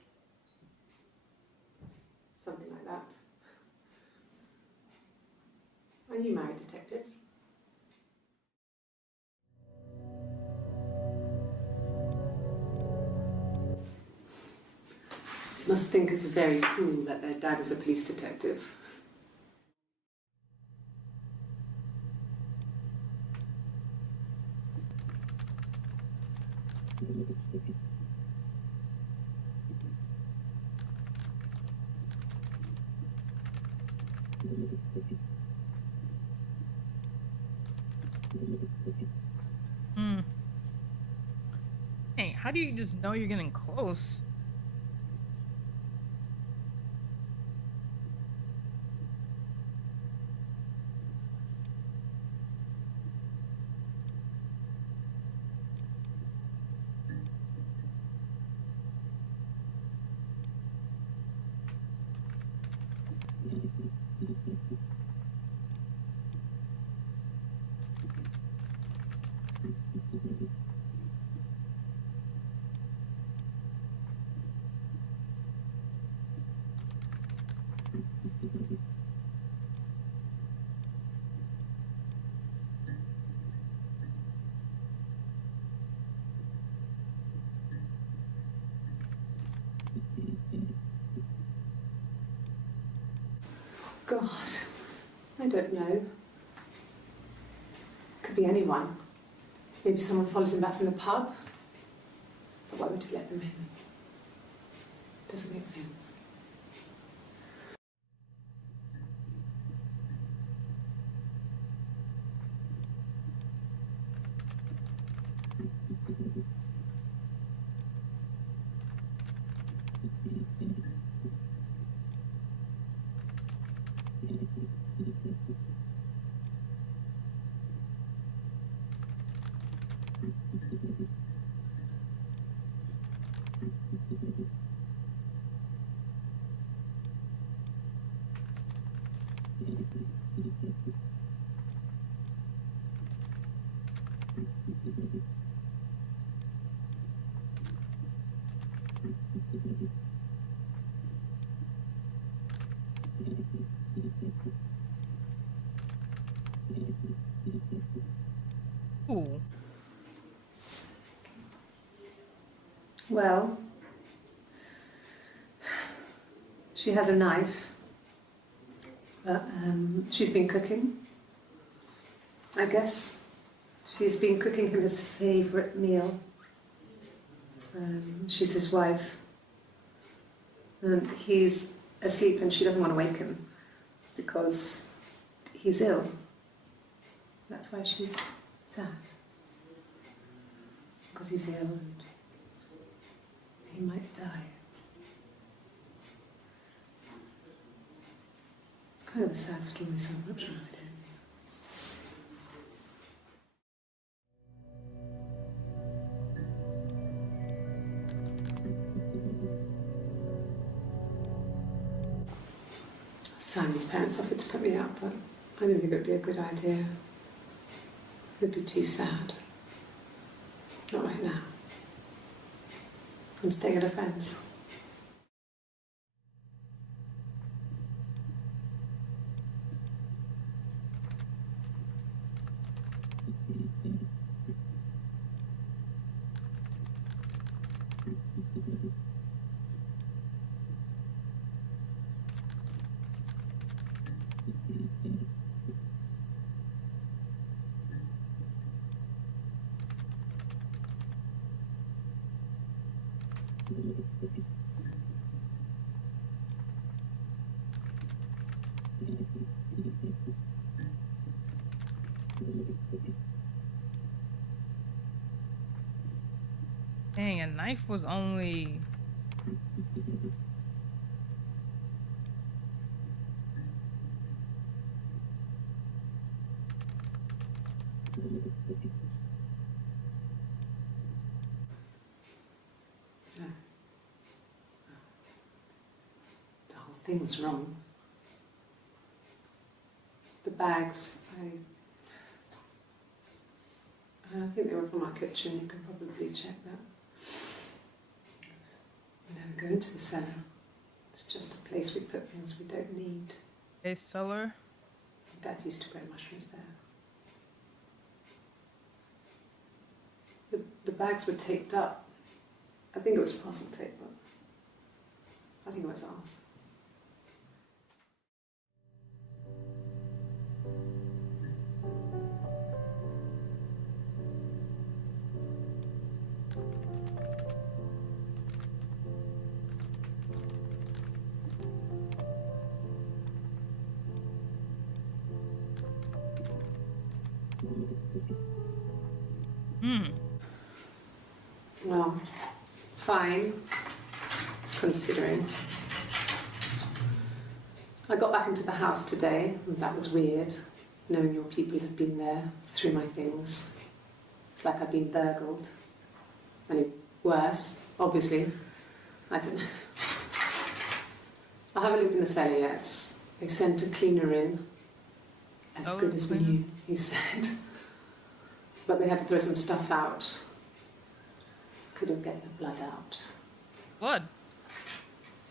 Something like that. Are you married, detective? Must think it's very cool that their dad is a police detective. Hey, how do you just know you're getting close? God, I don't know. Could be anyone. Maybe someone followed him back from the pub. But why would he let them in? Doesn't make sense. Ooh. Well, she has a knife, but she's been cooking, I guess. She's been cooking him his favourite meal. She's his wife. And he's asleep and she doesn't want to wake him because he's ill. That's why she's sad. Because he's ill and he might die. It's kind of a sad story, so I'm not sure how it ends. Simon's parents offered to put me out, but I didn't think it would be a good idea. It would be too sad. Not right now. I'm staying at a friend's. Dang, a knife was only... No. The whole thing was wrong. The bags, I think they were from our kitchen. You can probably check that. We never go into the cellar. It's just a place we put things we don't need. A cellar? Dad used to grow mushrooms there. The bags were taped up. I think it was parcel tape, but I think it was ours. Well, fine, considering. I got back into the house today, and that was weird, knowing your people have been there through my things. It's like I've been burgled. Only worse, obviously. I don't know. I haven't looked in the cellar yet. They sent a cleaner in. As good as new, he said. But they had to throw some stuff out. Couldn't get the blood out. Blood?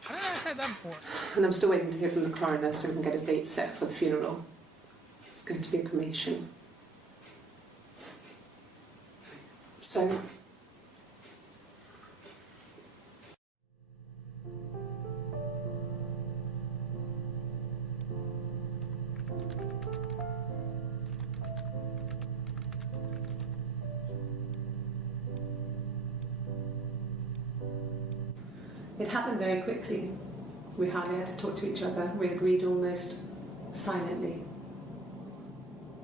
I don't know I've had that before. And I'm still waiting to hear from the coroner so we can get a date set for the funeral. It's going to be a cremation. So... It happened very quickly. We hardly had to talk to each other. We agreed almost silently.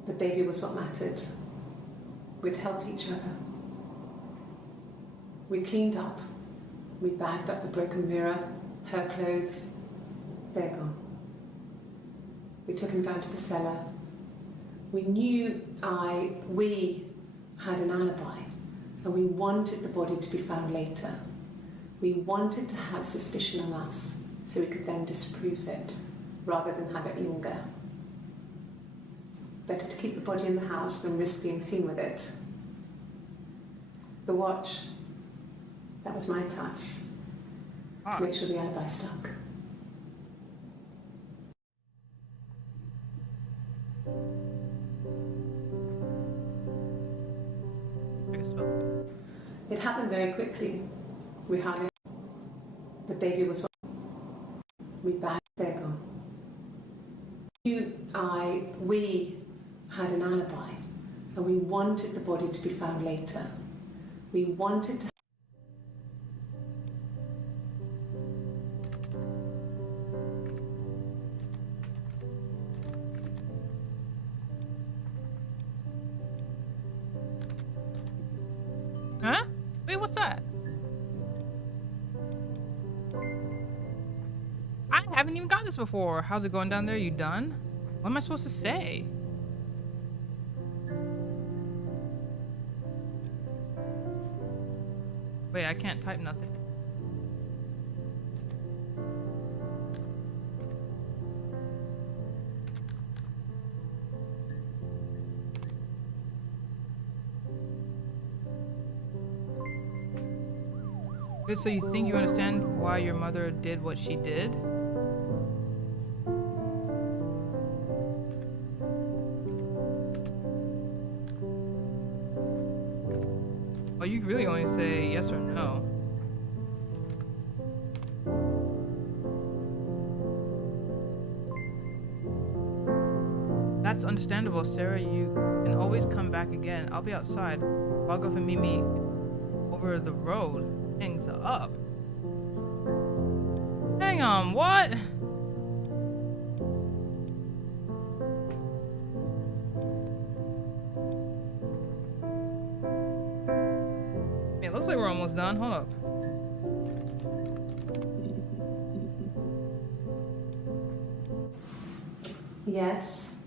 The baby was what mattered. We'd help each other. We cleaned up. We bagged up the broken mirror, her clothes. They're gone. We took him down to the cellar. We knew we had an alibi, and we wanted the body to be found later. We wanted to have suspicion on us so we could then disprove it rather than have it linger. Better to keep the body in the house than risk being seen with it. The watch, that was my touch to make sure the alibi stuck. I can smell. It happened very quickly. We hardly. The baby was. We bagged. They're gone. We had an alibi, and we wanted the body to be found later. We wanted to. Huh? Wait, what's that? I haven't even got this before. How's it going down there? You done? What am I supposed to say? Wait, I can't type nothing. Good, so you think you understand why your mother did what she did? Well, you really only say yes or no. That's understandable, Sarah. You can always come back again. I'll be outside. Log off and meet me over the road. Hangs up. Hang on, what? It looks like we're almost done. Hold up. Yes,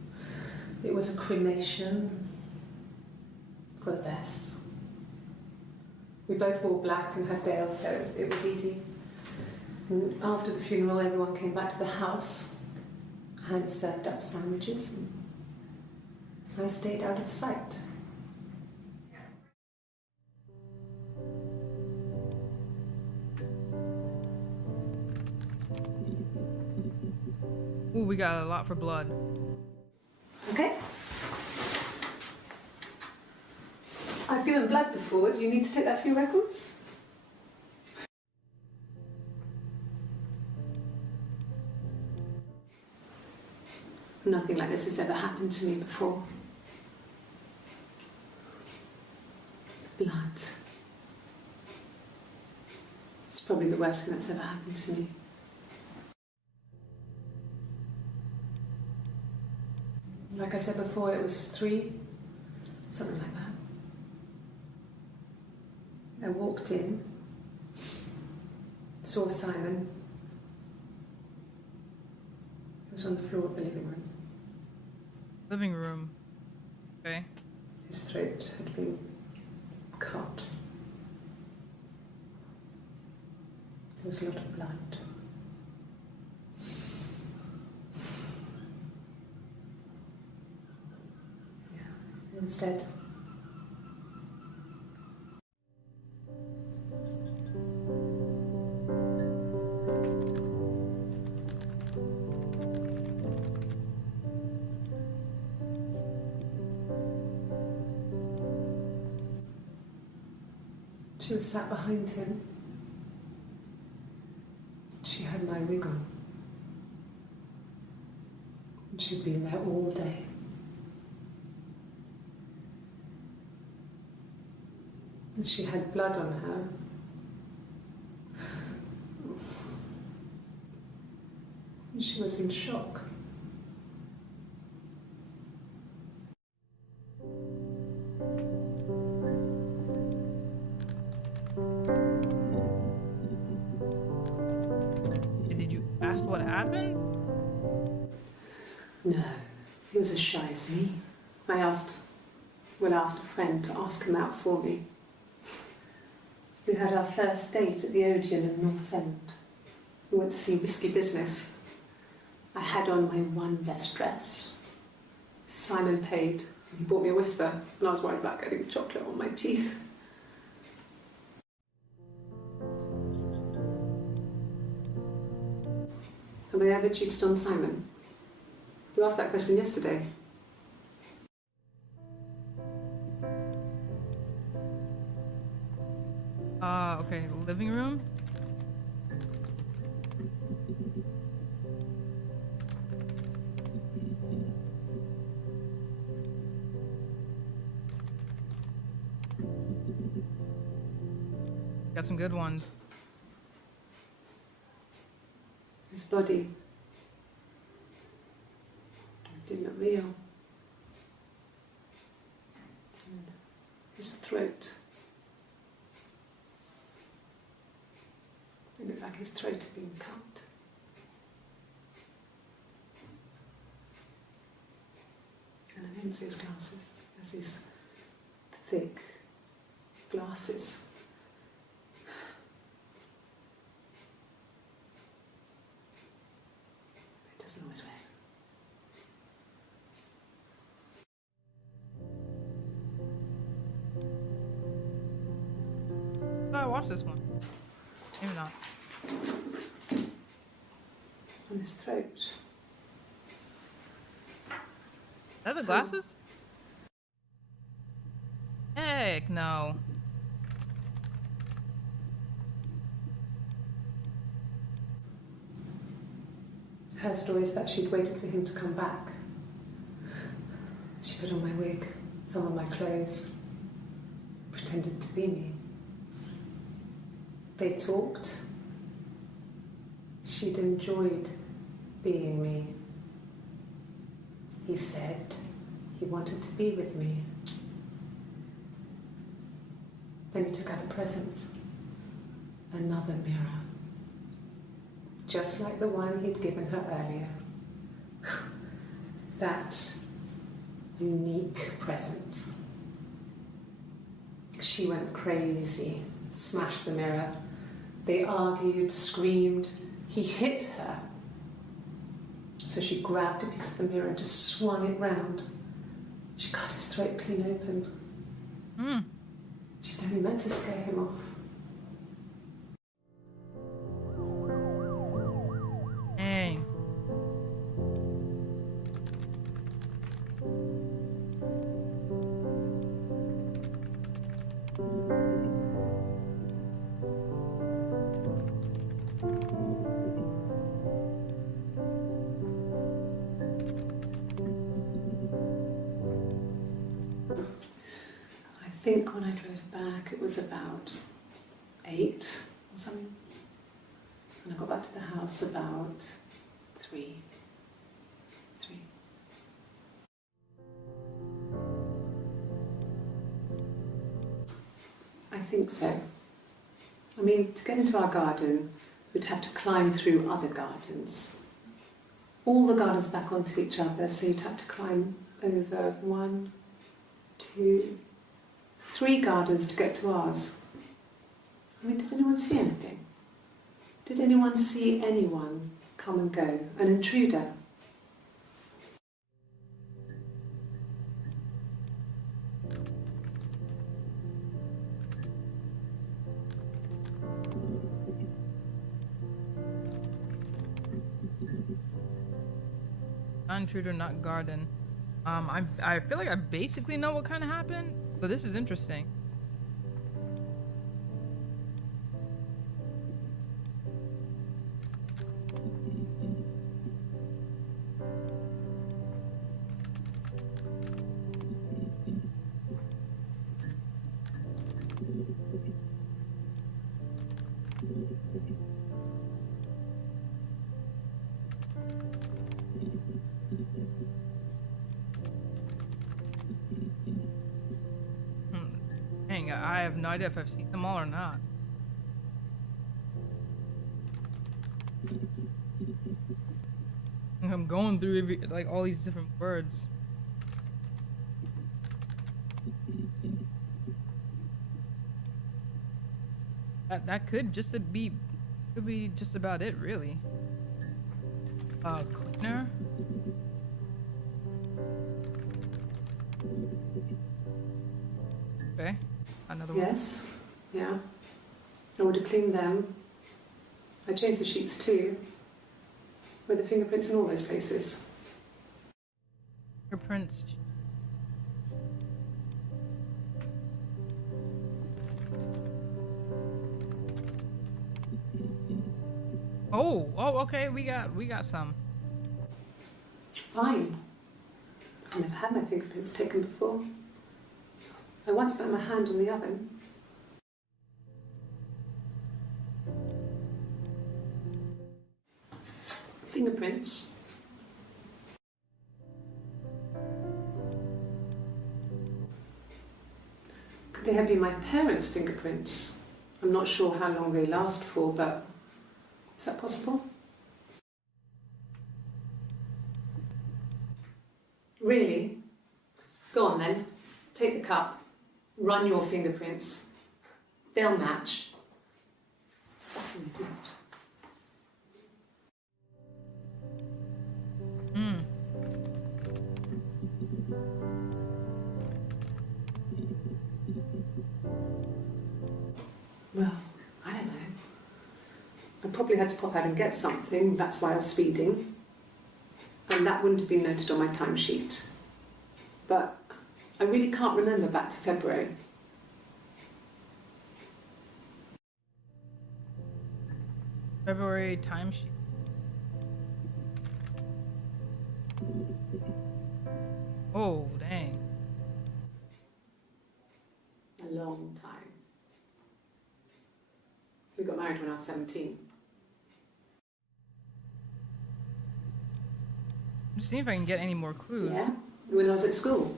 it was a cremation for the best. We both wore black and had veils, so it was easy. And after the funeral, everyone came back to the house. Hannah served up sandwiches, and I stayed out of sight. Ooh, we got a lot for blood. Okay. I've given blood before. Do you need to take that for your records? Nothing like this has ever happened to me before. The blood. It's probably the worst thing that's ever happened to me. Like I said before, it was 3, something like that. I walked in, saw Simon. He was on the floor of the living room. Living room. Okay. His throat had been cut. There was a lot of blood. Yeah, he was dead. She was sat behind him. She had my wig on. And she'd been there all day. And she had blood on her. And she was in shock. What happened? No, he was as shy as me. I asked a friend to ask him out for me. We had our first date at the Odeon in North End. We went to see Risky Business. I had on my one best dress. Simon paid. He bought me a Whisper, and I was worried about getting chocolate on my teeth. Have I ever cheated on Simon? You asked that question yesterday. Okay, living room. Got some good ones. His body didn't look real. And his throat. It looked like his throat had been cut. And I didn't see his glasses. There's these thick glasses. It doesn't always wear. Oh, I watched this one. Maybe not. On his throat. Are the glasses? Heck no. Her story is that she'd waited for him to come back. She put on my wig, some of my clothes, pretended to be me. They talked. She'd enjoyed being me. He said he wanted to be with me. Then he took out a present, another mirror, just like the one he'd given her earlier. That unique present. She went crazy, smashed the mirror. They argued, screamed. He hit her. So she grabbed a piece of the mirror and just swung it round. She cut his throat clean open. She'd only meant to scare him off. Dang. I think when I drove back it was about 8 or something. And I got back to the house about 3. I think so. I mean, to get into our garden, we'd have to climb through other gardens. All the gardens back onto each other, so you'd have to climb over 1, 2, 3 gardens to get to ours. I mean, did anyone see anything? Did anyone see anyone come and go? An intruder? Not intruder, not garden. I feel like I basically know what kind of happened, but this is interesting. Dang, I have no idea if I've seen them all or not. I'm going through like all these different words. That could be just about it, really. Cleaner. Okay, another one. Yes, yeah. I would have cleaned them. I changed the sheets too. With the fingerprints in all those places. Fingerprints. Oh, okay. We got some. Fine. I've never had my fingerprints taken before. I once put my hand on the oven. Fingerprints. Could they have been my parents' fingerprints? I'm not sure how long they last for, but is that possible? Really? Go on then. Take the cup. Run your fingerprints. They'll match. Fucking idiot. Well, I don't know. I probably had to pop out and get something. That's why I was speeding. And that wouldn't have been noted on my timesheet. But I really can't remember back to February. February timesheet. Oh, dang. A long time. We got married when I was 17. I'm just seeing if I can get any more clues. Yeah, when I was at school.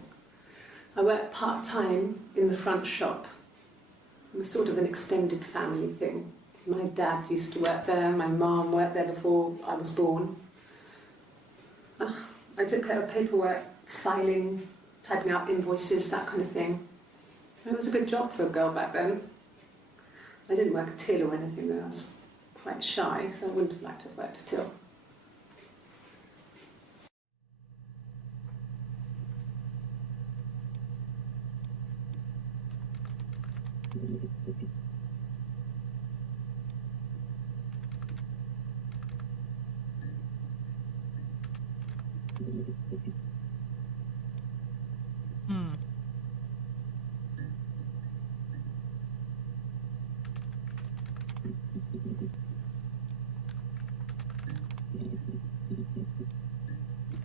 I worked part-time in the front shop. It was sort of an extended family thing. My dad used to work there, my mum worked there before I was born. I took care of paperwork, filing, typing out invoices, that kind of thing. It was a good job for a girl back then. I didn't work a till or anything though. I was quite shy, so I wouldn't have liked to have worked a till.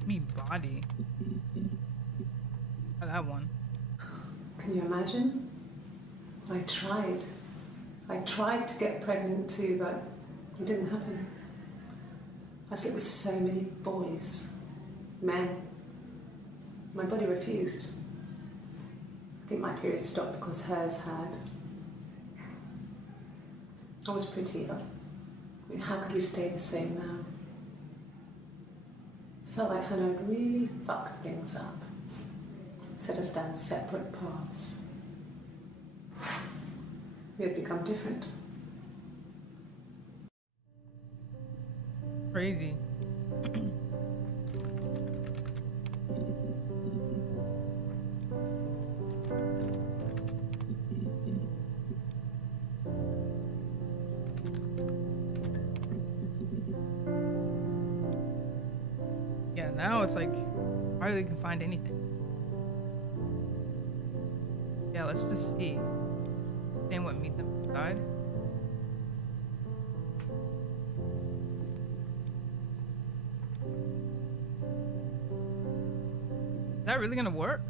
Me body. Oh, that one. Can you imagine? I tried. I tried to get pregnant too, but it didn't happen. I slept with so many boys, men. My body refused. I think my period stopped because hers had. I was pretty though. I mean, how could we stay the same now? I felt like Hannah had really fucked things up. Set us down separate paths. We had become different. Crazy. Yeah, now it's like hardly can find anything. Yeah, let's just see. And what meet them inside. Is that really gonna work?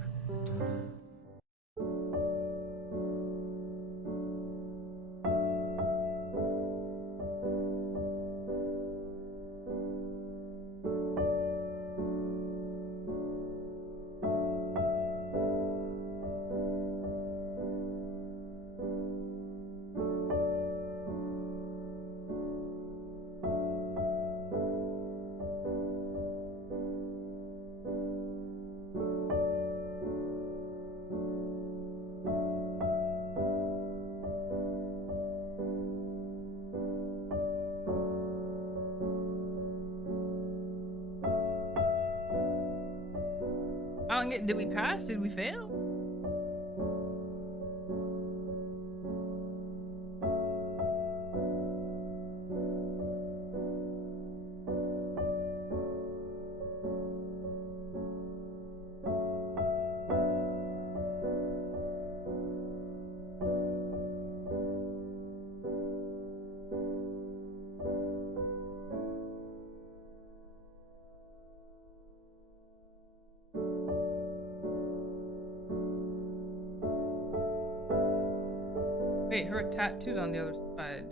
Did we pass? Did we fail? Wait, her tattoo's on the other side.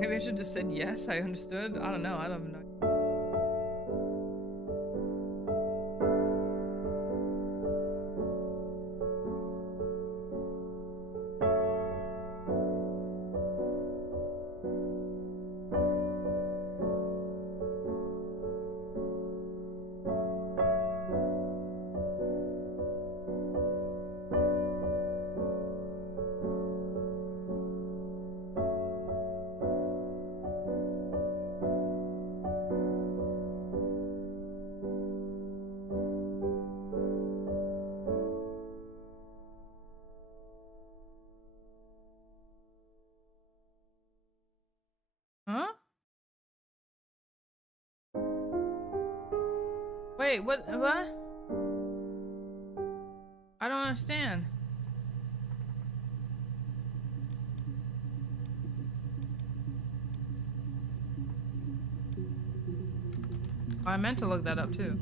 Maybe I should just said yes, I understood. I don't know, I don't know. Huh? Wait, what? I don't understand. I meant to look that up too.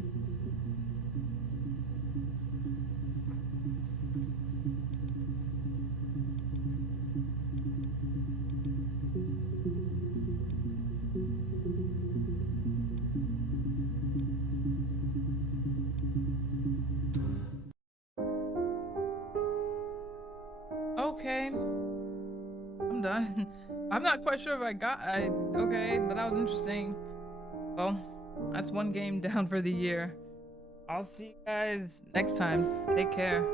Okay. I'm done. I'm not quite sure if okay, but that was interesting. Well, that's one game down for the year. I'll see you guys next time. Take care.